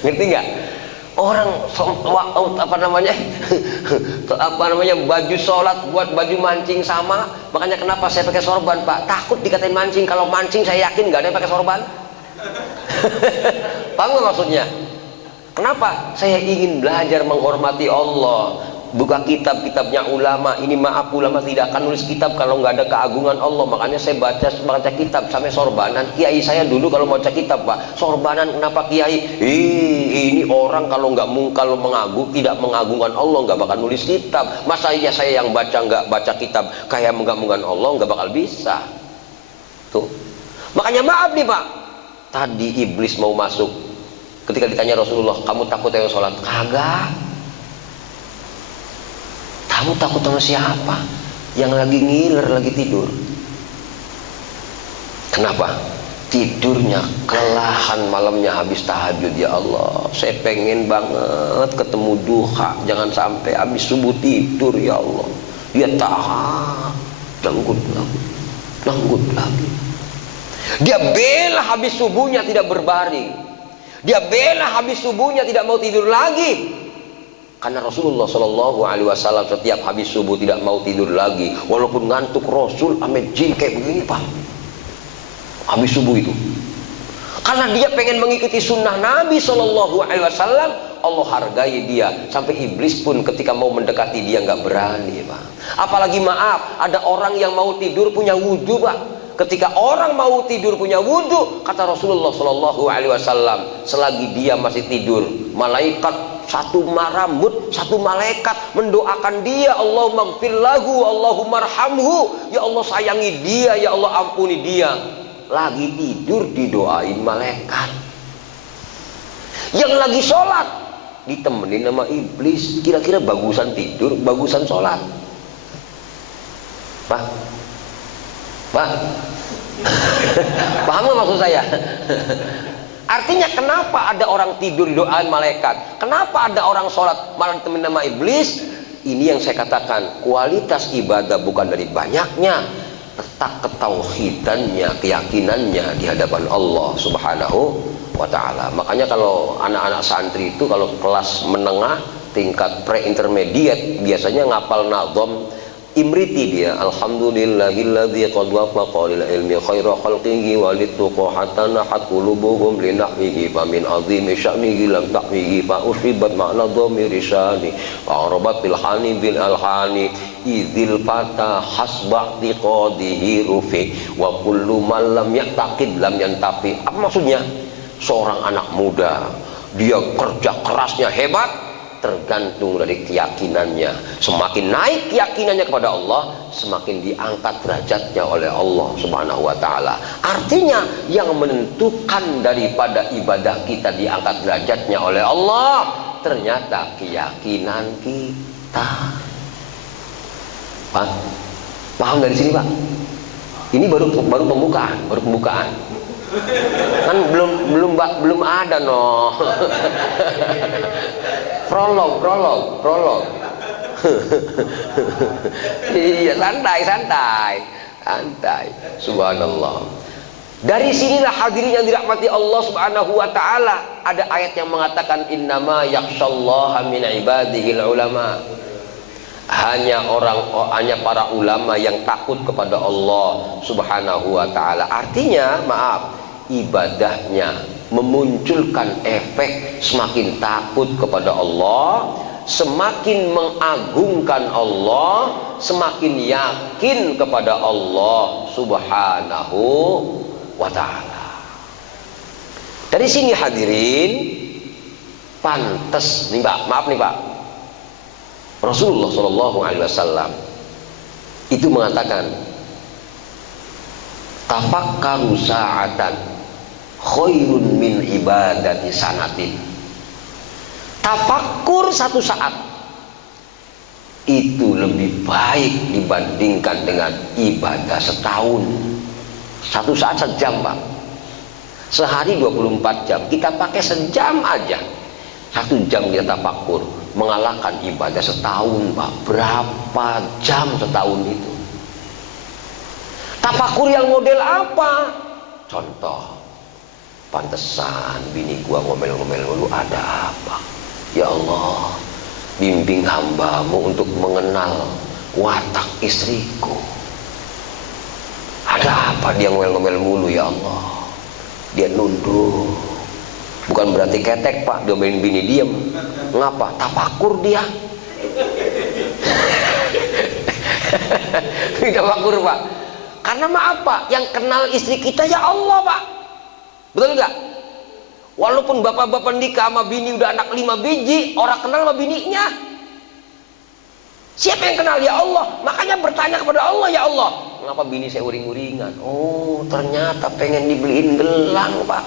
Ngerti nggak? Orang apa namanya baju sholat buat baju mancing sama. Makanya kenapa saya pakai sorban Pak? Takut dikatain mancing. Kalau mancing saya yakin nggak ada yang pakai sorban. Paham nggak maksudnya? Kenapa? Saya ingin belajar menghormati Allah. Buka kitab-kitabnya ulama. Ini maaf, ulama tidak akan nulis kitab kalau nggak ada keagungan Allah. Makanya saya baca kitab sampai sorbanan. Kiai saya dulu kalau mau baca kitab Pak, sorbanan. Kenapa Kiai? Ini orang kalau tidak mengagungkan Allah nggak bakal nulis kitab. Masa iya saya yang nggak baca kitab kayak menggabungkan Allah, nggak bakal bisa. Tuh. Makanya maaf nih Pak. Tadi iblis mau masuk. Ketika ditanya Rasulullah, kamu takut yang sholat? Kagak. Kamu takut sama siapa? Yang lagi ngiler, lagi tidur. Kenapa? Tidurnya kelelahan, malamnya habis tahajud. Ya Allah, saya pengen banget ketemu duha. Jangan sampai habis subuh tidur ya Allah. Dia tahan, langgut lagi. Dia bela habis subuhnya tidak berbaring. Dia bela habis subuhnya tidak mau tidur lagi. Karena Rasulullah SAW setiap habis subuh tidak mau tidur lagi, walaupun ngantuk. Rasul ame jin kayak begini Pak, habis subuh itu. Karena dia pengen mengikuti sunnah Nabi SAW, Allah hargai dia. Sampai iblis pun ketika mau mendekati dia nggak berani Pak. Apalagi maaf, ada orang yang mau tidur punya wudhu Pak. Ketika orang mau tidur punya wudhu, kata Rasulullah Shallallahu Alaihi Wasallam, selagi dia masih tidur, malaikat satu rambut, satu malaikat mendoakan dia, Allahumma gfir lahu, Allahumma arhamhu, ya Allah sayangi dia, ya Allah ampuni dia. Lagi tidur didoain malaikat. Yang lagi sholat ditemenin sama iblis. Kira-kira bagusan tidur, bagusan sholat? Pak? Paham nggak maksud saya? Artinya kenapa ada orang tidur didoain malaikat? Kenapa ada orang sholat malah ditemenin sama iblis? Ini yang saya katakan, kualitas ibadah bukan dari banyaknya, letak ketauhidannya, keyakinannya di hadapan Allah Subhanahu wa ta'ala. Makanya kalau anak-anak santri itu kalau kelas menengah tingkat pre-intermediate biasanya ngapal nazom Imriti dia, alhamdulillahilladzi qad wafaqa lil ilmi khaira khalqihi wa littuqa hatta nahat qulubuhum li nahwihi fa min azimi sya'nihi lam tahwihi fa usribat ma'na dhamiri syani wa arabat bil hani bil alhani idzil fata hasba tiqadihi rufi wa kullu man lam yaqtaqid lam yantafi. Apa maksudnya? Seorang anak muda, dia kerja kerasnya hebat, tergantung dari keyakinannya. Semakin naik keyakinannya kepada Allah, semakin diangkat derajatnya oleh Allah Subhanahu wa ta'ala. Artinya yang menentukan daripada ibadah kita diangkat derajatnya oleh Allah, ternyata keyakinan kita. Pak, paham dari sini Pak? Ini baru pembukaan. Kan belum ada no. prolog. Iya, santai. Subhanallah. Dari sinilah hadirin yang dirahmati Allah Subhanahu wa ta'ala. Ada ayat yang mengatakan innama yakhshallaha min ibadihil ulama. Hanya para ulama yang takut kepada Allah Subhanahu wa ta'ala. Artinya, maaf, ibadahnya memunculkan efek semakin takut kepada Allah, semakin mengagungkan Allah, semakin yakin kepada Allah Subhanahu wa ta'ala. Dari sini hadirin, pantas nih Pak, maaf nih Pak, Rasulullah Shallallahu Alaihi Wasallam itu mengatakan, tafakkaru sa'atan khairun min ibadati sanatin. Tafakkur satu saat itu lebih baik dibandingkan dengan ibadah setahun. Satu saat sejam Pak. Sehari 24 jam, kita pakai sejam aja. 1 jam kita tafakkur, mengalahkan ibadah setahun Pak. Berapa jam setahun itu? Tafakkur yang model apa? Contoh, pantesan bini gua ngomel-ngomel dulu, ada apa? Ya Allah, bimbing hambamu untuk mengenal watak istriku. Ada apa dia ngomel-ngomel mulu ya Allah? Dia nunduk. Bukan berarti ketek Pak, diomelin bini diem. Ngapa? Tafakur dia. Tafakur Pak. Karena maaf Pak, yang kenal istri kita ya Allah Pak. Betul nggak? Walaupun bapak-bapak nikah sama bini udah anak 5 biji, orang kenal sama bininya. Siapa yang kenal? Ya Allah. Makanya bertanya kepada Allah, ya Allah, kenapa bini saya uring-uringan? Oh, ternyata pengen dibeliin gelang Pak.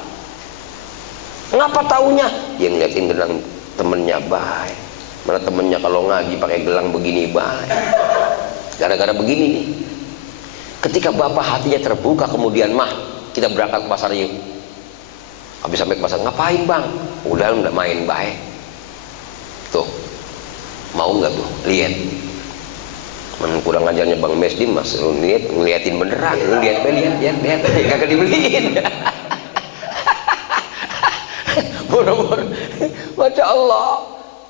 Ngapa taunya? Dia ngeliatin gelang temennya baik. Mana temennya kalau ngaji pakai gelang begini baik. Gara-gara begini nih. Ketika bapak hatinya terbuka, kemudian mah kita berangkat ke pasar yuk. Habis sampai ke pasar, ngapain bang? Udah main baik. Tuh, mau nggak tuh? Lihat. Kurang ajarnya Bang Mesdi mas, ngeliatin beneran, lihat, kagak dibeliin. Boro-boro, Masya Allah.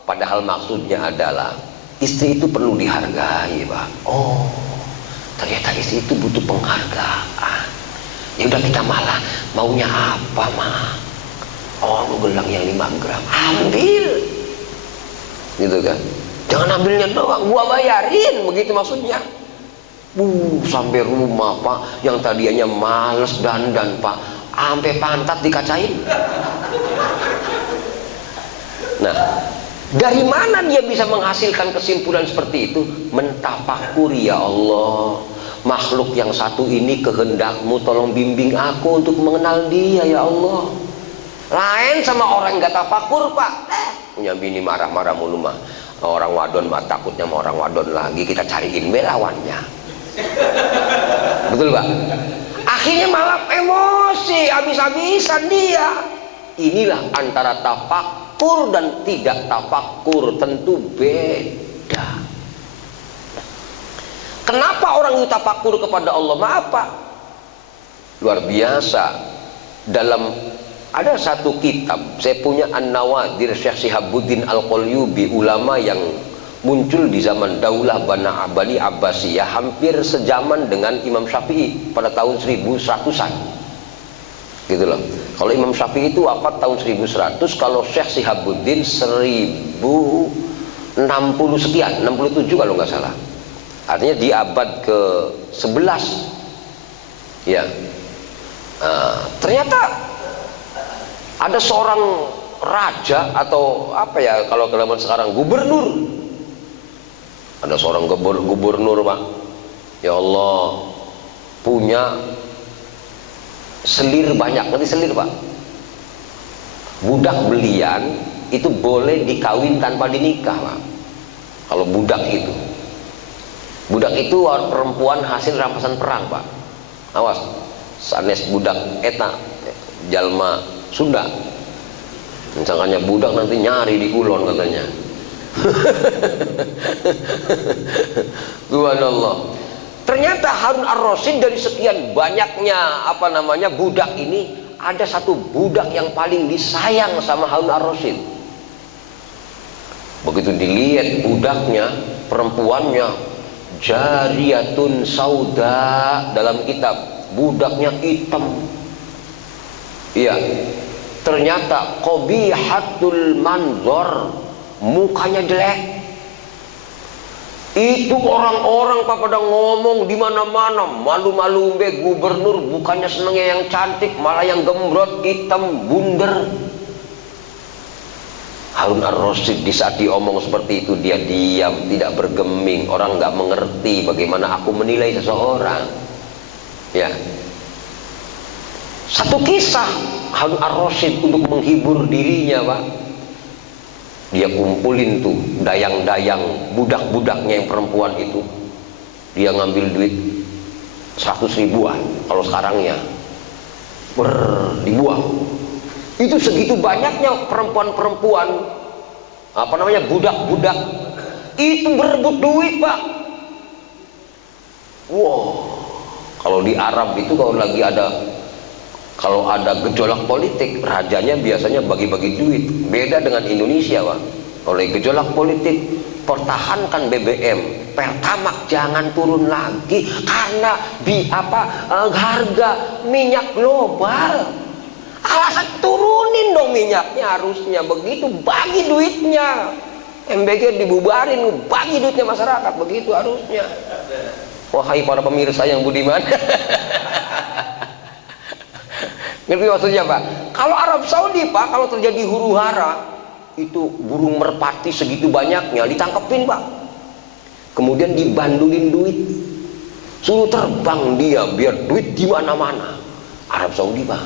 Padahal maksudnya adalah istri itu perlu dihargai, Pak. Oh, ternyata istri itu butuh penghargaan. Ya udah, kita malah maunya apa mah? Oh, lu gelang yang 5 gram, ambil, gitu kan? Jangan ambilnya doang, gua bayarin, begitu maksudnya. Sampai rumah Pak, yang tadinya males dandan Pak, sampai pantat dikacain. Nah, dari mana dia bisa menghasilkan kesimpulan seperti itu? Mentafakuri, ya Allah, makhluk yang satu ini kehendak-Mu, tolong bimbing aku untuk mengenal dia ya Allah. Lain sama orang nggak tafakur Pak, punya bini marah-marah mulu mah, orang wadon mah takutnya sama orang wadon lagi, kita cariin lawannya. Betul Pak? Akhirnya malah emosi, habis-habisan dia. Inilah antara tafakur dan tidak tafakur, tentu beda. Kenapa orang itu tafakur kepada Allah? Maaf Pak, luar biasa. Dalam ada satu kitab, saya punya An-Nawadir Syekh Shihabuddin Al-Qalyubi, ulama yang muncul di zaman Daulah Bani Abbasiyah, hampir sejaman dengan Imam Syafi'i pada tahun 1100-an gitu loh. Kalau Imam Syafi'i itu wafat tahun 1100, kalau Syekh Shihabuddin 1060 sekian, 67 kalau nggak salah, artinya di abad ke-11 ya. Ternyata ada seorang raja atau apa ya, kalau zaman sekarang gubernur. Ada seorang gubernur Pak, ya Allah, punya selir banyak. Nanti selir Pak, budak belian itu boleh dikawin tanpa dinikah Pak. Kalau budak itu perempuan hasil rampasan perang Pak. Awas, sanes budak eta jalma Sunda, misalnya budak nanti nyari di kulon katanya. Subhanallah. Ternyata Harun Ar-Rasyid dari sekian banyaknya budak ini, ada satu budak yang paling disayang sama Harun Ar-Rasyid. Begitu dilihat budaknya, perempuannya, jariyatun sauda, dalam kitab budaknya hitam. Iya. Ternyata qabihatul manzor, mukanya jelek. Itu orang-orang pada ngomong di mana-mana, malu-malu be gubernur, bukannya senengnya yang cantik, malah yang gembrot, hitam, bunder. Harun Ar-Rasyid di saat diomong seperti itu, dia diam, tidak bergeming. Orang nggak mengerti bagaimana aku menilai seseorang. Ya. Satu kisah Harun Ar-Rasyid untuk menghibur dirinya Pak, dia kumpulin tuh dayang-dayang budak-budaknya yang perempuan itu, dia ngambil duit 100 ribuan kalau sekarangnya, dibuang. Itu segitu banyaknya perempuan-perempuan, budak-budak itu berebut duit Pak. Wow, kalau di Arab itu kalau ada gejolak politik, rajanya biasanya bagi-bagi duit. Beda dengan Indonesia Pak. Oleh gejolak politik, pertahankan BBM, Pertamax jangan turun lagi karena harga minyak global. Alasan turunin dong minyaknya, harusnya begitu, bagi duitnya. MBG dibubarin, bagi duitnya masyarakat, begitu harusnya. Wahai para pemirsa yang budiman. Ngerti maksudnya Pak? Kalau Arab Saudi Pak, kalau terjadi huru hara, itu burung merpati segitu banyaknya ditangkepin Pak, kemudian dibandulin duit, suruh terbang dia biar duit di mana-mana. Arab Saudi Pak.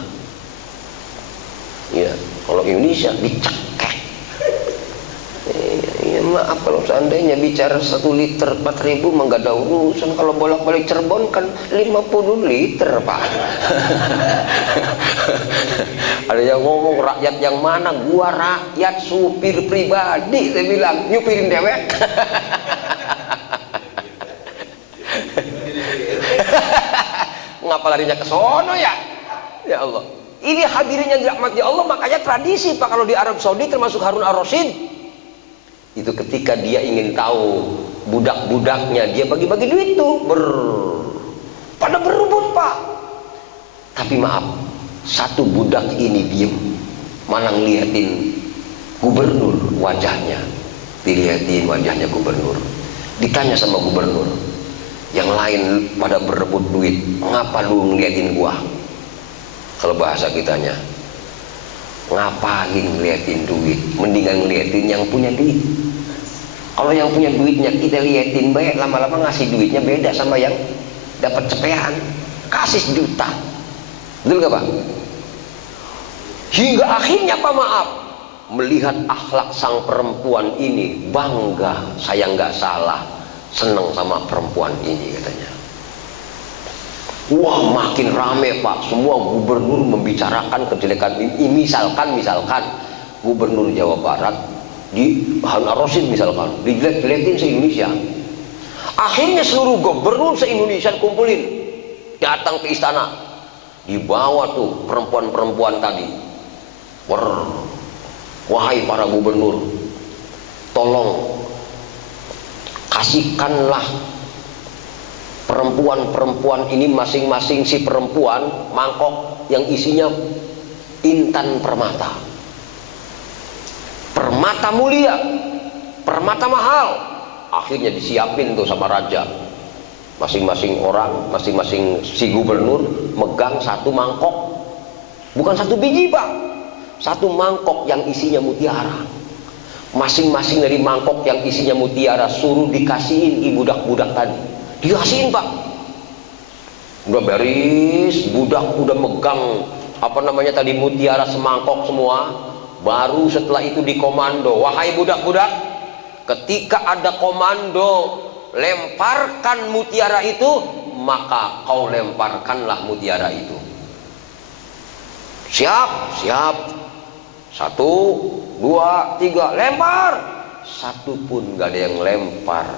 Ya, kalau Indonesia dicekek. Ya, maaf kalau seandainya bicara 1 liter 4.000 mah gak ada urusan. Kalau bolak-balik Cirebon kan 50 liter Pak. Ada yang ngomong rakyat yang mana? Gua rakyat supir pribadi, saya bilang nyupirin dewek. Ngapa larinya ke sono ya? Ya Allah. Ini hadirinnya dirahmati Allah, makanya tradisi Pak kalau di Arab Saudi termasuk Harun Ar-Rasyid. Itu ketika dia ingin tahu budak-budaknya, dia bagi-bagi duit tuh pada berebut Pak. Tapi maaf, satu budak ini diem, malah ngeliatin gubernur wajahnya, dilihatin wajahnya gubernur. Ditanya sama gubernur, yang lain pada berebut duit, ngapa lu ngeliatin gua? Kalau bahasa kitanya, ngapain ngeliatin duit, mendingan ngeliatin yang punya duit. Kalau yang punya duitnya kita liatin baik, lama-lama ngasih duitnya beda sama yang dapat cepean, kasih juta, betul gak Pak? Hingga akhirnya Pak, maaf, melihat akhlak sang perempuan ini, bangga, saya nggak salah, seneng sama perempuan ini katanya. Wah, makin rame Pak, semua gubernur membicarakan kejelekan ini. Misalkan gubernur Jawa Barat di Harun Ar-Rasyid misalkan dijelek-jelekin se-Indonesia. Akhirnya seluruh gubernur se-Indonesia kumpulin, datang ke istana, dibawa tuh perempuan-perempuan tadi. Wahai para gubernur, tolong kasihkanlah perempuan-perempuan ini masing-masing si perempuan mangkok yang isinya intan permata, permata mulia, permata mahal. Akhirnya disiapin tuh sama raja, masing-masing orang, masing-masing si gubernur megang satu mangkok, bukan satu biji Pak, satu mangkok yang isinya mutiara. Masing-masing dari mangkok yang isinya mutiara suruh dikasihin ibu budak-budak tadi. Dikasihin Pak. Udah beres, budak udah megang apa namanya tadi mutiara semangkok semua. Baru setelah itu dikomando, wahai budak-budak, ketika ada komando lemparkan mutiara itu, maka kau lemparkanlah mutiara itu. Siap, siap. 1, 2, 3, lempar. Satu pun gak ada yang lempar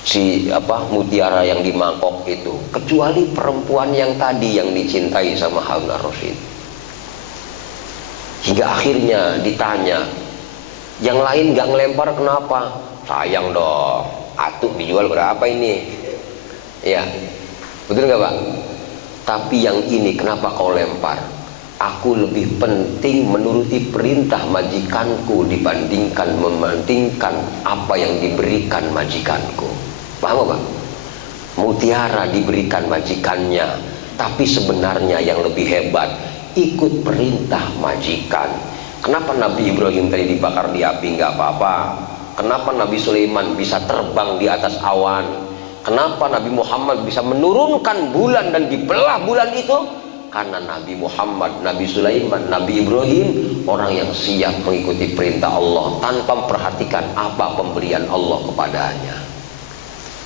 si mutiara yang di mangkok itu, kecuali perempuan yang tadi yang dicintai sama Harun Ar-Rasyid. Hingga akhirnya ditanya, yang lain gak ngelempar kenapa? Sayang dong, atuh dijual berapa ini? Ya, betul gak Pak? Tapi yang ini kenapa kau lempar? Aku lebih penting menuruti perintah majikanku dibandingkan mementingkan apa yang diberikan majikanku. Paham Pak? Mutiara diberikan majikannya, tapi sebenarnya yang lebih hebat ikut perintah majikan. Kenapa Nabi Ibrahim tadi dibakar di api nggak apa-apa? Kenapa Nabi Sulaiman bisa terbang di atas awan? Kenapa Nabi Muhammad bisa menurunkan bulan dan dibelah bulan itu? Karena Nabi Muhammad, Nabi Sulaiman, Nabi Ibrahim orang yang siap mengikuti perintah Allah tanpa memperhatikan apa pemberian Allah kepadanya.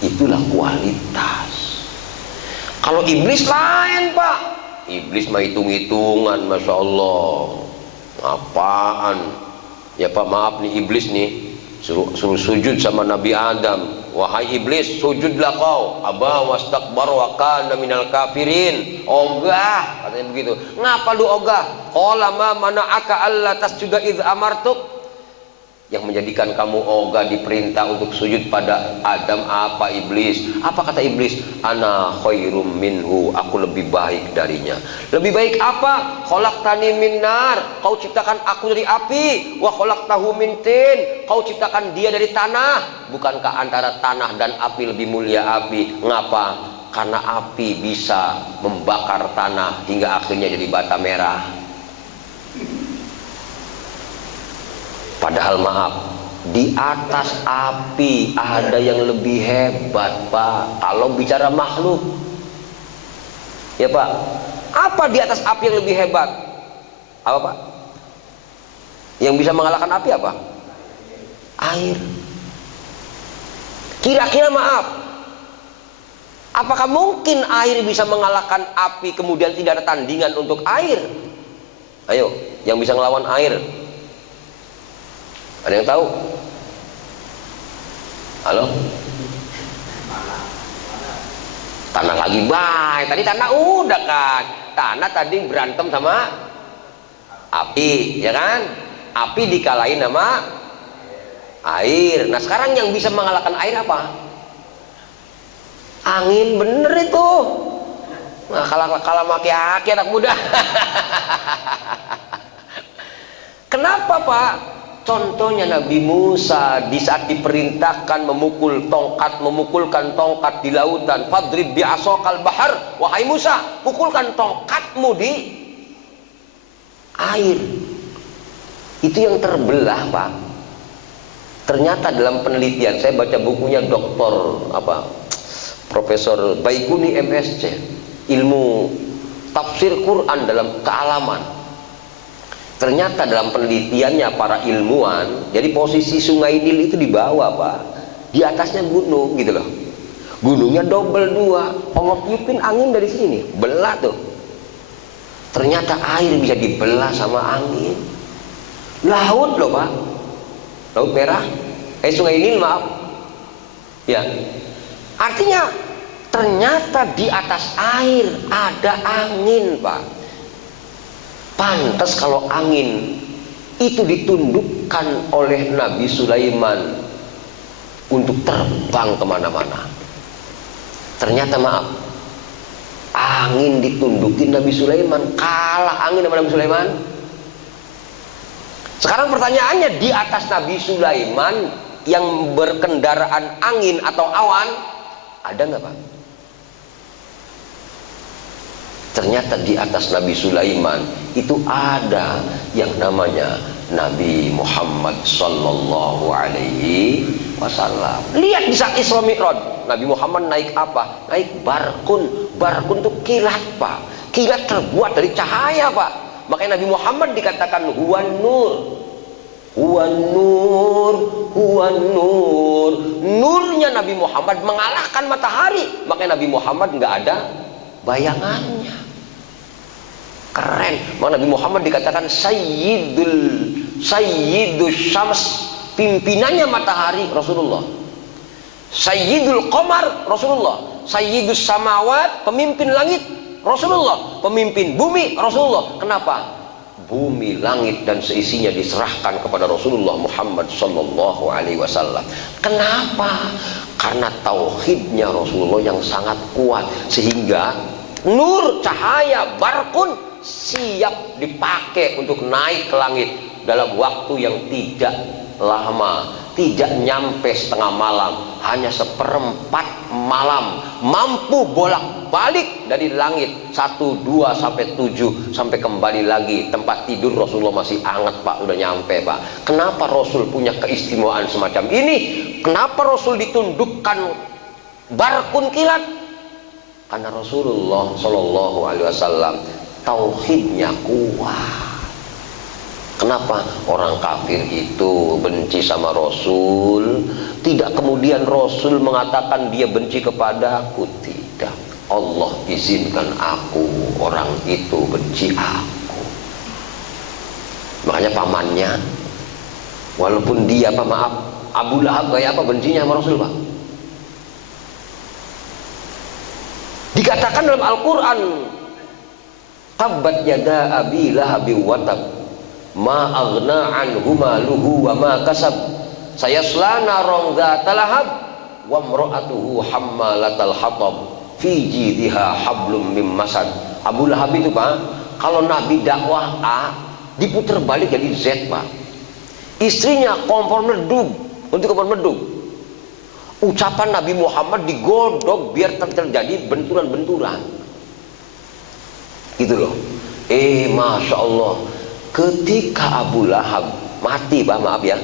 Itulah kualitas. Kalau iblis lain Pak, iblis mah hitung-hitungan, Masya Allah. Apaan? Ya Pak, maaf nih, iblis nih suruh sujud sama Nabi Adam. Wahai iblis, sujudlah kau. Aba wastakbar wa kana minal kafirin. Ogah, katanya begitu. Ngapa lu ogah? Qala ma mana'aka alla tasjuda idz amartuk. Yang menjadikan kamu ogah diperintah untuk sujud pada Adam apa iblis? Apa kata iblis? Ana khairum minhu, aku lebih baik darinya. Lebih baik apa? Khalaqtani min nar, kau ciptakan aku dari api. Wa khalaqtahu min tin, kau ciptakan dia dari tanah. Bukankah antara tanah dan api lebih mulia api? Ngapa? Karena api bisa membakar tanah hingga akhirnya jadi bata merah. Padahal maaf, di atas api ada yang lebih hebat Pak. Kalau bicara makhluk, ya Pak, apa di atas api yang lebih hebat? Apa Pak? Yang bisa mengalahkan api apa? Air. Kira-kira maaf, apakah mungkin air bisa mengalahkan api kemudian tidak ada tandingan untuk air? Ayo, yang bisa ngelawan air. Ada yang tahu? Halo? Tanah lagi baik. Tadi tanah udah kan. Tanah tadi berantem sama api, ya kan? Api dikalahin sama air. Nah sekarang yang bisa mengalahkan air apa? Angin, bener itu. Nah kalau maki-maki anak muda. Kenapa Pak? Contohnya Nabi Musa di saat diperintahkan memukulkan tongkat di lautan. Fadrib bi'asokal bahar, wahai Musa, pukulkan tongkatmu di air. Itu yang terbelah, Pak. Ternyata dalam penelitian, saya baca bukunya Profesor Baikuni MSc, ilmu tafsir Quran dalam kealaman. Ternyata dalam penelitiannya para ilmuwan, jadi posisi Sungai Nil itu di bawah, Pak. Di atasnya gunung gitu loh. Gunungnya double 2. Allah tiupin angin dari sini, belah tuh. Ternyata air bisa dibelah sama angin. Laut loh, Pak. Laut Merah. Sungai Nil, maaf. Ya. Artinya ternyata di atas air ada angin, Pak. Pantas kalau angin itu ditundukkan oleh Nabi Sulaiman untuk terbang kemana-mana. Ternyata maaf, angin ditundukin Nabi Sulaiman, kalah angin sama Nabi Sulaiman. Sekarang pertanyaannya, di atas Nabi Sulaiman yang berkendaraan angin atau awan, ada nggak, Pak? Ternyata di atas Nabi Sulaiman itu ada yang namanya Nabi Muhammad Sallallahu Alaihi Wasallam. Lihat di saat Isra Mi'raj, Nabi Muhammad naik apa? Naik barkun. Barkun itu kilat, Pak. Kilat terbuat dari cahaya, Pak. Makanya Nabi Muhammad dikatakan huwan nur. Huwan nur, huwan nur. Nurnya Nabi Muhammad mengalahkan matahari. Makanya Nabi Muhammad nggak ada bayangannya. Keren. Maka Nabi Muhammad dikatakan Sayyidul Syams, pimpinannya matahari Rasulullah. Sayyidul Qamar Rasulullah. Sayyidus Samawat, pemimpin langit Rasulullah. Pemimpin bumi Rasulullah. Kenapa? Bumi, langit dan seisinya diserahkan kepada Rasulullah Muhammad Sallallahu Alaihi Wasallam. Kenapa? Karena tauhidnya Rasulullah yang sangat kuat, sehingga nur, cahaya, barkun siap dipakai untuk naik ke langit dalam waktu yang tidak lama, tidak nyampe setengah malam, hanya seperempat malam, mampu bolak-balik dari langit 1, 2 sampai 7 sampai kembali lagi. Tempat tidur Rasulullah masih hangat, Pak, udah nyampe, Pak. Kenapa Rasul punya keistimewaan semacam ini? Kenapa Rasul ditundukkan barkun kilat? Karena Rasulullah Shallallahu Alaihi Wasallam tauhidnya kuat. Kenapa orang kafir itu benci sama Rasul? Tidak kemudian Rasul mengatakan dia benci kepadaku. Tidak. Allah izinkan aku, orang itu benci aku. Makanya pamannya, walaupun dia Abu Lahab kayak apa bencinya sama Rasul, Pak. Dikatakan dalam Al-Quran, tabbat yada abi lahabi watab ma aghna anhu maluhu wa ma kasab sayasla naron dzata lahab wa imra'atuhu hammalatal hatab fi jidha hablum mim masad. Abu Lahab itu, Pak, kalau Nabi dakwah A diputar balik jadi Z, Pak. Istrinya kompor medug, untuk kompor medug. Ucapan Nabi Muhammad digodok biar terjadi benturan-benturan. Gitu loh. Masya Allah, ketika Abu Lahab mati, Pak, maaf ya,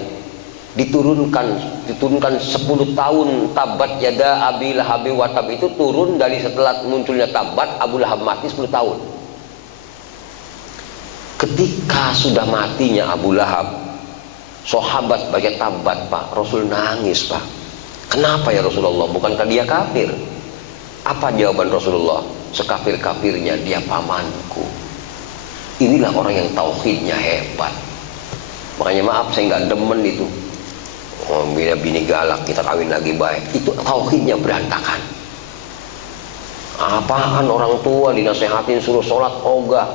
diturunkan 10 tahun tabat yada abi lahabi watab itu turun dari setelah munculnya tabat, Abu Lahab mati 10 tahun. Ketika sudah matinya Abu Lahab, sahabat baca tabat, Pak, Rasul nangis, Pak. Kenapa ya Rasulullah? Bukankah dia kafir? Apa jawaban Rasulullah? Sekafir-kafirnya dia pamanku. Inilah orang yang tauhidnya hebat. Makanya maaf, saya nggak demen itu. Bila bini galak kita kawin lagi baik. Itu tauhidnya berantakan. Apaan orang tua dinasehatin suruh sholat, ogah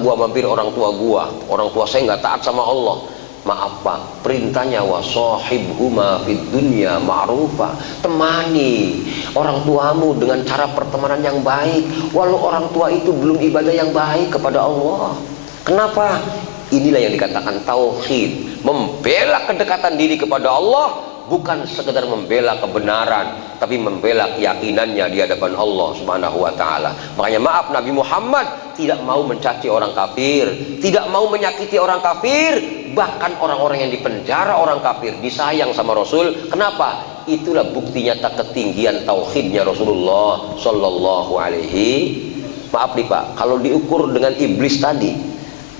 gua mampir orang tua gua. Orang tua saya nggak taat sama Allah. Maaf, Pak, perintahnya wasahibhuma fid dunya ma'rufa. Temani orang tuamu dengan cara pertemanan yang baik, walau orang tua itu belum ibadah yang baik kepada Allah. Kenapa? Inilah yang dikatakan tauhid. Membela kedekatan diri kepada Allah bukan sekedar membela kebenaran, tapi membela keyakinannya di hadapan Allah Subhanahu wa taala. Makanya maaf, Nabi Muhammad tidak mau mencaci orang kafir, tidak mau menyakiti orang kafir, bahkan orang-orang yang dipenjara orang kafir disayang sama Rasul. Kenapa? Itulah bukti nyata ketinggian tauhidnya Rasulullah sallallahu alaihi. Maaf nih Pak, kalau diukur dengan iblis tadi,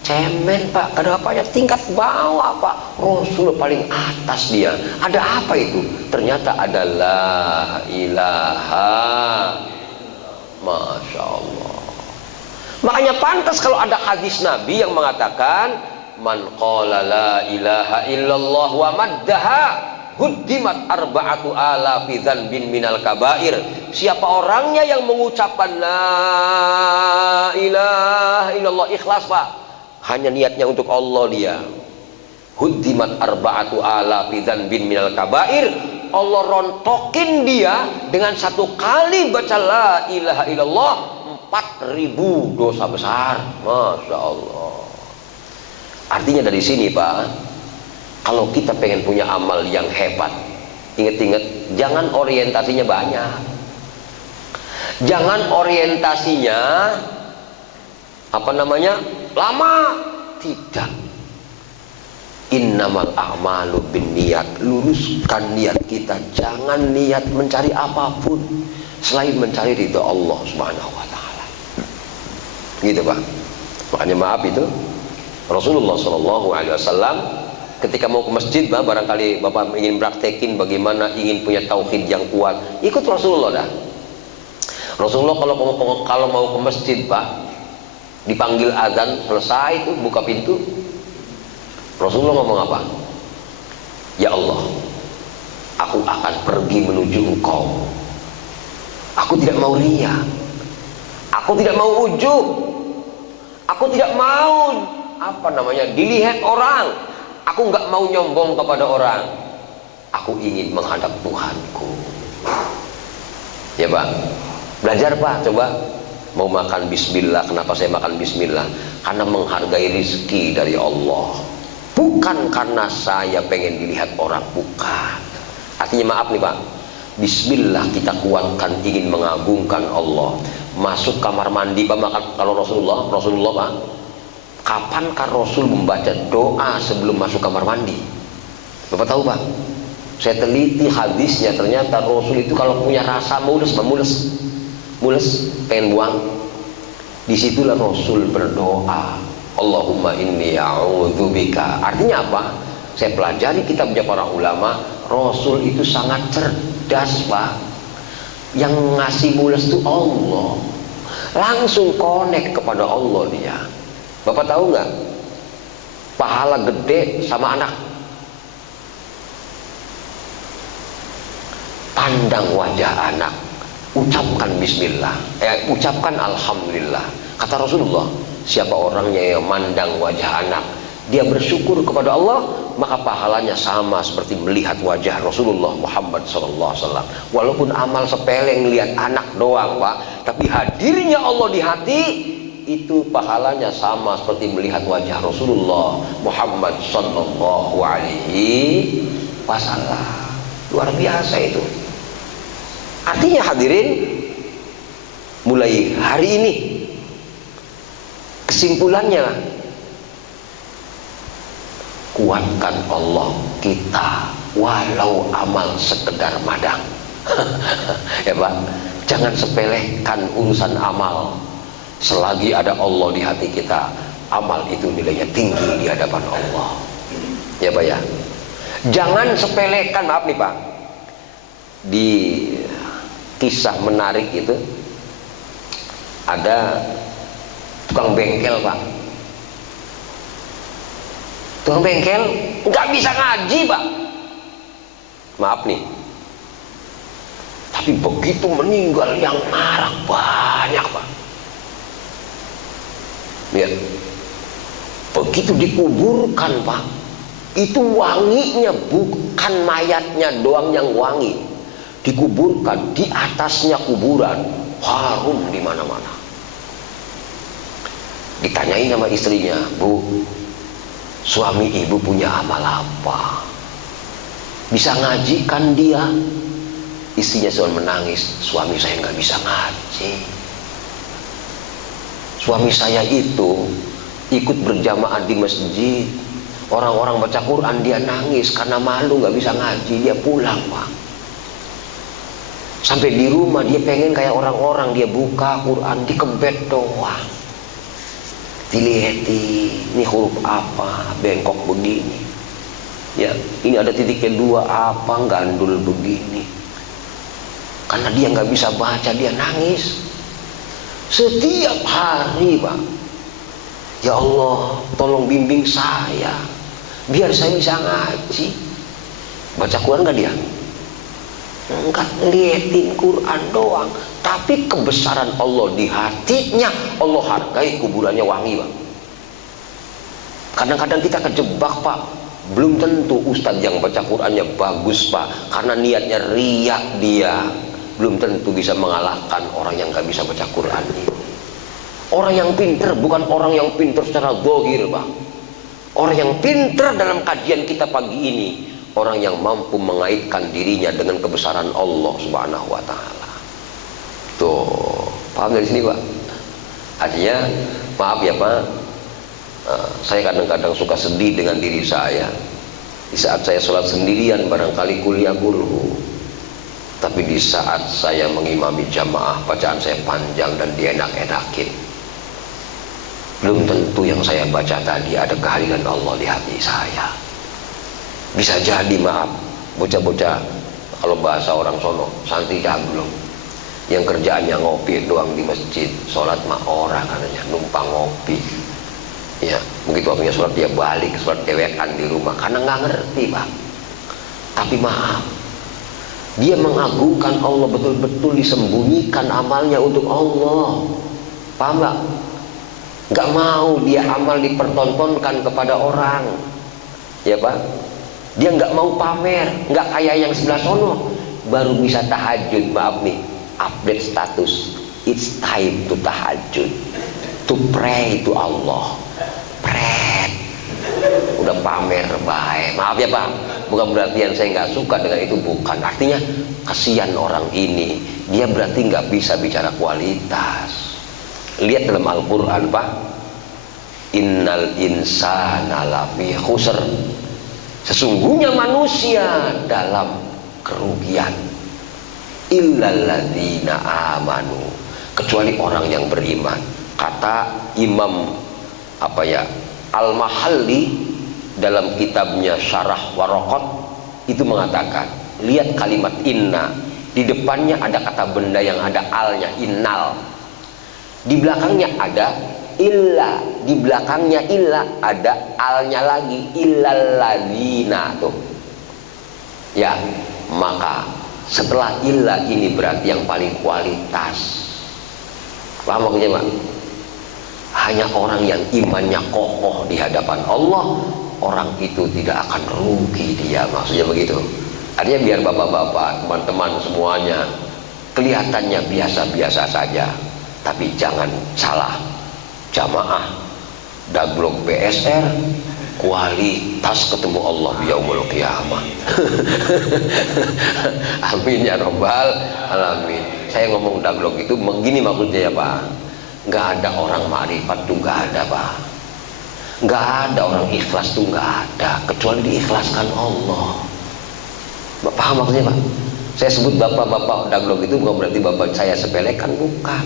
cemen Pak, kenapa ya tingkat bawah Pak, Rasul paling atas dia. Ada apa itu? Ternyata adalah ilaha, Masya Allah. Makanya pantas kalau ada hadis Nabi yang mengatakan man qala la ilaha illallah wa maddaha huddimat arba'atu alafi dzanbin minal kabair. Siapa orangnya yang mengucapkan la ilaha illallah ikhlas Pak, hanya niatnya untuk Allah dia, huddimat arba'atu alafi dzanbin minal kabair, Allah rontokin dia dengan satu kali baca la ilaha illallah 4.000 dosa besar. Masya Allah. Artinya dari sini Pak, kalau kita pengen punya amal yang hebat, ingat-ingat, jangan orientasinya banyak, jangan orientasinya lama, tidak. Innamal a'malu binniyat, luruskan niat kita, jangan niat mencari apapun selain mencari ridha Allah Subhanahu wa taala. Gitu Pak. Makanya maaf itu Rasulullah Shallallahu Alaihi Wasallam ketika mau ke masjid, barangkali Bapak ingin praktekin bagaimana ingin punya tauhid yang kuat, ikut Rasulullah dah. Rasulullah kalau mau ke masjid Pak, dipanggil azan, selesai itu buka pintu, Rasulullah ngomong apa? Ya Allah, aku akan pergi menuju Engkau. Aku tidak mau riya, aku tidak mau ujub, aku tidak mau dilihat orang, aku nggak mau nyombong kepada orang, aku ingin menghadap Tuhanku. Ya Pak, belajar Pak, coba. Mau makan bismillah, kenapa saya makan bismillah? Karena menghargai rizki dari Allah, bukan karena saya pengen dilihat orang, bukan. Artinya maaf nih Pak, bismillah kita kuatkan ingin mengagungkan Allah. Masuk kamar mandi Pak, kalau Rasulullah Pak, kapankah Rasul membaca doa sebelum masuk kamar mandi? Bapak tahu Pak, saya teliti hadisnya, ternyata Rasul itu kalau punya rasa mules, pengen buang, disitulah Rasul berdoa, Allahumma inni a'udzubika. Artinya apa? Saya pelajari kitabnya para ulama, Rasul itu sangat cerdas Pak. Yang ngasih mules itu Allah, langsung connect kepada Allah dia. Bapak tahu nggak, pahala gede sama anak, pandang wajah anak, ucapkan bismillah, ucapkan alhamdulillah. Kata Rasulullah, siapa orangnya yang mandang wajah anak, dia bersyukur kepada Allah, maka pahalanya sama seperti melihat wajah Rasulullah Muhammad SAW. Walaupun amal sepele yang melihat anak doang Pak, tapi hadirnya Allah di hati, itu pahalanya sama seperti melihat wajah Rasulullah Muhammad SAW. Luar biasa itu. Artinya hadirin, mulai hari ini kesimpulannya, kuatkan Allah kita walau amal sekedar madang. Ya Pak, jangan sepelekan urusan amal. Selagi ada Allah di hati kita, amal itu nilainya tinggi di hadapan Allah. Ya Pak ya, jangan sepelekan. Maaf nih Pak, di kisah menarik itu ada tukang bengkel Pak. Tukang bengkel nggak bisa ngaji Pak, maaf nih, tapi begitu meninggal yang marah banyak Pak. Lihat, begitu dikuburkan Pak, itu wanginya, bukan mayatnya doang yang wangi, dikuburkan di atasnya kuburan, harum di mana-mana. Ditanyain sama istrinya, Bu, Suami ibu punya amal apa? Bisa ngaji kan dia? Istrinya selalu menangis, suami saya nggak bisa ngaji. Suami saya itu ikut berjamaah di masjid, orang-orang baca Quran, dia nangis karena malu nggak bisa ngaji, dia pulang Pak. Sampai di rumah dia pengen kayak orang-orang, dia buka Quran, dikebet doang, dilihati, ini huruf apa, bengkok begini, ya ini ada titik kedua apa, gandul begini. Karena dia nggak bisa baca, dia nangis setiap hari Pak. Ya Allah, tolong bimbing saya biar saya bisa ngaji. Baca Quran nggak dia? Enggak, liatin Quran doang. Tapi kebesaran Allah di hatinya, Allah hargai, kuburannya wangi Pak. Kadang-kadang kita kejebak Pak. Belum tentu ustadz yang baca Qurannya bagus Pak, karena niatnya riak dia. Belum tentu bisa mengalahkan orang yang gak bisa baca Quran ini. Orang yang pinter bukan orang yang pinter secara zahir Pak. Orang yang pinter dalam kajian kita pagi ini, orang yang mampu mengaitkan dirinya dengan kebesaran Allah Subhanahu wa Ta'ala. Tuh, paham dari sini Pak? Artinya, maaf ya Pak, saya kadang-kadang suka sedih dengan diri saya. Di saat saya sholat sendirian, barangkali kuliah guru. Tapi di saat saya mengimami jamaah, bacaan saya panjang dan dienak-enakin. Belum tentu yang saya baca tadi ada kehadiran Allah di hati saya. Bisa jadi maaf, bocah-bocah, kalau bahasa orang sono, santri jablong, yang kerjaannya ngopi doang di masjid, sholat mah orang katanya, numpang ngopi. Ya, begitu waktunya sholat dia balik, sholat dewekan di rumah, karena nggak ngerti Pak. Tapi maaf, dia mengagungkan Allah, betul-betul disembunyikan amalnya untuk Allah. Paham gak? Gak mau dia amal dipertontonkan kepada orang, ya Pak. Dia gak mau pamer, gak kayak yang sebelah sono baru bisa tahajud, maaf nih, update status, it's time to tahajud, to pray to Allah, pray. Udah pamer baik, maaf ya Pak, bukan berarti yang saya nggak suka dengan itu, bukan. Artinya kasihan orang ini, dia berarti nggak bisa bicara kualitas. Lihat dalam Al-Quran Pak, innal insana lafi khusr, sesungguhnya manusia dalam kerugian, illalladzina amanu, kecuali orang yang beriman. Kata Imam Al-Mahalli dalam kitabnya Syarah Waraqat itu mengatakan, lihat kalimat inna, di depannya ada kata benda yang ada alnya, innal, di belakangnya ada illa, di belakangnya illa ada alnya lagi, illalladzina tuh ya. Maka setelah illa ini berarti yang paling kualitas. Paham maksudnya Pak? Hanya orang yang imannya kokoh di hadapan Allah, orang itu tidak akan rugi dia, maksudnya begitu. Artinya biar bapak-bapak, teman-teman semuanya kelihatannya biasa-biasa saja, tapi jangan salah, jamaah daglog BSR kualitas ketemu Allah di yaumul qiyamah. Amin ya robbal alamin. Saya ngomong daglog itu begini maksudnya ya Pak, nggak ada orang ma'rifat tuh, nggak ada Pak. Nggak ada orang ikhlas tuh, nggak ada, kecuali diikhlaskan Allah. Paham maksudnya Pak? Saya sebut bapak-bapak daglog itu bukan berarti bapak saya sepelekan, bukan.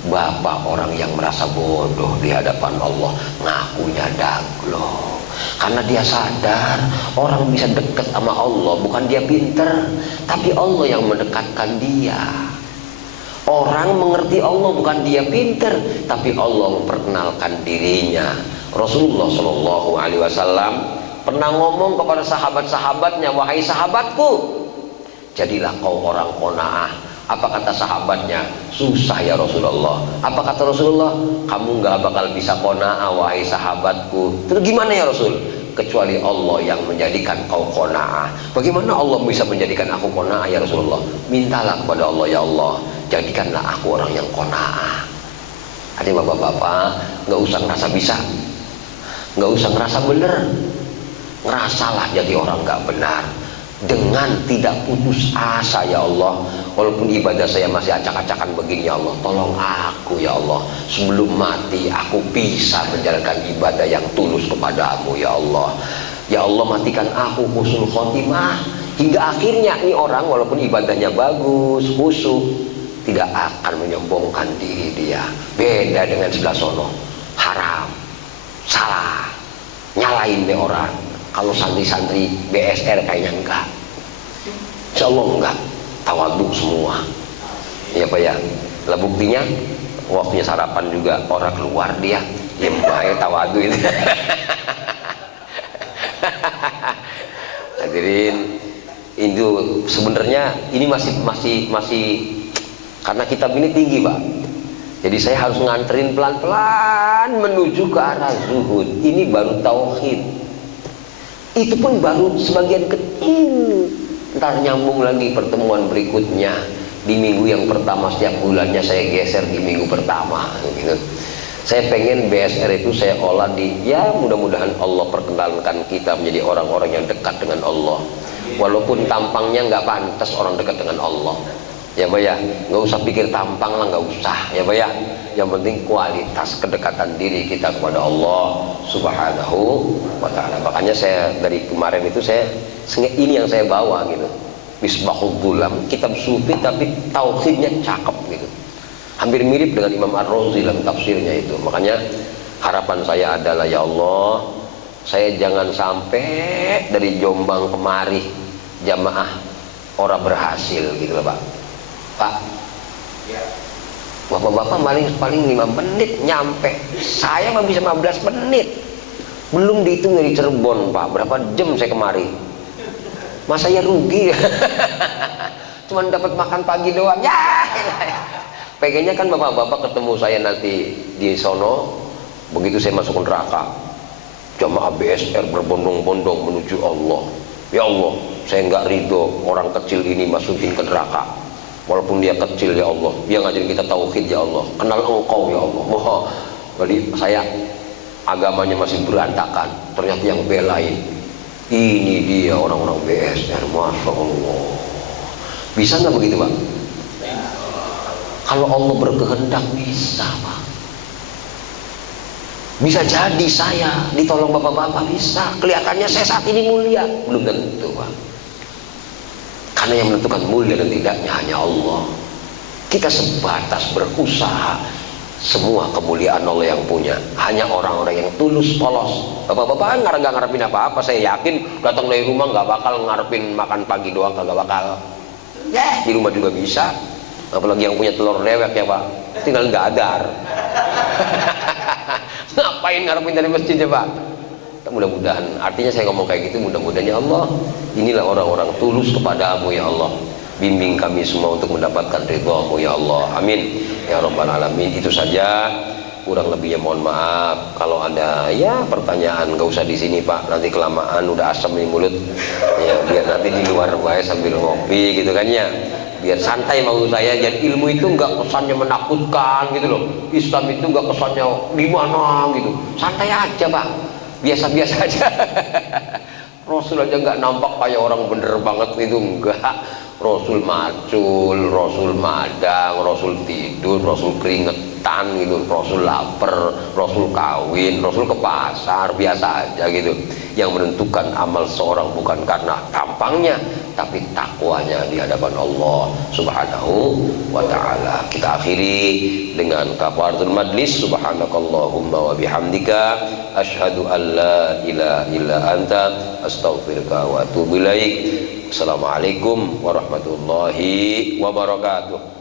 Bapak orang yang merasa bodoh di hadapan Allah, ngakunya daglog. Karena dia sadar orang bisa dekat sama Allah bukan dia pinter, tapi Allah yang mendekatkan dia. Orang mengerti Allah bukan dia pinter, tapi Allah memperkenalkan dirinya. Rasulullah Shallallahu Alaihi Wasallam pernah ngomong kepada sahabat-sahabatnya, wahai sahabatku, jadilah kau orang qanaah. Apa kata sahabatnya? Susah ya Rasulullah. Apa kata Rasulullah? Kamu nggak bakal bisa qanaah wahai sahabatku. Terus gimana ya Rasul? Kecuali Allah yang menjadikan kau qanaah. Bagaimana Allah bisa menjadikan aku qanaah ya Rasulullah? Mintalah kepada Allah, ya Allah, jadikanlah aku orang yang qanaah. Artinya bapak-bapak nggak usah ngerasa bisa, Nggak usah ngerasa bener, ngerasalah jadi orang nggak benar dengan tidak putus asa. Ya Allah, walaupun ibadah saya masih acak-acakan begini, ya Allah, tolong aku ya Allah, sebelum mati aku bisa menjalankan ibadah yang tulus kepadamu ya Allah. Ya Allah, matikan aku husnul khotimah, hingga akhirnya nih orang walaupun ibadahnya bagus, khusyuk, tidak akan menyombongkan diri dia. Beda dengan sebelah sono, haram, salah, nyalain deh orang. Kalau santri-santri BSR kayaknya enggak, insya Allah enggak, tawaduk semua. Ya Pak ya, lah buktinya waktunya sarapan juga orang keluar dia, ya mbak tawaduk itu. Hadirin, itu sebenarnya ini masih karena kitab ini tinggi Pak. Jadi saya harus nganterin pelan-pelan menuju ke arah zuhud. Ini baru tauhid. Itu pun baru sebagian kecil. Ntar nyambung lagi pertemuan berikutnya di minggu yang pertama setiap bulannya, saya geser di minggu pertama gitu. Saya pengen BSR itu saya olah di, ya mudah-mudahan Allah perkenalkan kita menjadi orang-orang yang dekat dengan Allah. Walaupun tampangnya nggak pantas orang dekat dengan Allah, ya Pak ya, nggak usah pikir tampang lah, nggak usah ya Pak ya. Yang penting kualitas kedekatan diri kita kepada Allah Subhanahu wa ta'ala. Makanya saya dari kemarin itu ini yang saya bawa gitu, Misbahul Dhulam, kitab sufi tapi tauhidnya cakep gitu, hampir mirip dengan Imam Ar-Razi dalam tafsirnya itu. Makanya harapan saya adalah, ya Allah, saya jangan sampai dari Jombang kemari jamaah orang berhasil gitu loh Pak. Pak, bapak-bapak paling 5 menit nyampe, saya mah bisa 15 menit. Belum dihitung dari Cirebon Pak, berapa jam saya kemari. Masa ya rugi. Cuman dapat makan pagi doang ya. Pengennya kan bapak-bapak ketemu saya nanti di sono, begitu saya masuk neraka, jamaah BSR berbondong-bondong menuju Allah. Ya Allah, saya nggak ridho orang kecil ini masukin ke neraka. Walaupun dia kecil ya Allah, dia ngajarin kita tauhid ya Allah, kenal Engkau ya Allah. Wah, jadi saya agamanya masih berantakan, ternyata yang belain ini dia orang-orang BSR, masya Allah. Bisa nggak begitu Pak? Kalau Allah berkehendak bisa Pak. Bisa jadi saya ditolong bapak-bapak, bisa. Kelihatannya saya saat ini mulia, belum tentu Pak. Karena yang menentukan mulia dan tidaknya hanya Allah. Kita sebatas berusaha, semua kemuliaan Allah yang punya. Hanya orang-orang yang tulus, polos. Bapak-bapak nggak ngarepin apa-apa. Saya yakin datang dari rumah nggak bakal ngarepin makan pagi doang, nggak bakal. Ya, di rumah juga bisa. Apalagi yang punya telur dewek ya Pak, tinggal dadar. Ngapain ngarepin dari masjid ya Pak? Mudah-mudahan, artinya saya ngomong kayak gitu, mudah-mudahan ya Allah, inilah orang-orang tulus kepadamu ya Allah. Bimbing kami semua untuk mendapatkan ridhamu ya Allah, amin ya rabbal alamin. Itu saja, kurang lebihnya mohon maaf. Kalau ada ya pertanyaan, nggak usah di sini Pak, nanti kelamaan udah asam di mulut ya, biar nanti di luar baik sambil ngopi gitu kan ya, biar santai mau saya. Dan ilmu itu nggak kesannya menakutkan gitu loh, Islam itu nggak kesannya gimana gitu, santai aja Pak, biasa-biasa aja. Rasul aja nggak nampak kayak orang bener banget itu, enggak. Rasul macul, Rasul madang, Rasul tidur, Rasul keringetan gitu, Rasul lapar, Rasul kawin, Rasul ke pasar, biasa aja gitu. Yang menentukan amal seorang bukan karena tampangnya, tapi takwanya di hadapan Allah Subhanahu wa ta'ala. Kita akhiri dengan kafaratul majlis. Subhanakallahumma wa bihamdika asyhadu an la ilaha illa anta astaghfiruka wa atubu ilaik. Assalamualaikum warahmatullahi wabarakatuh.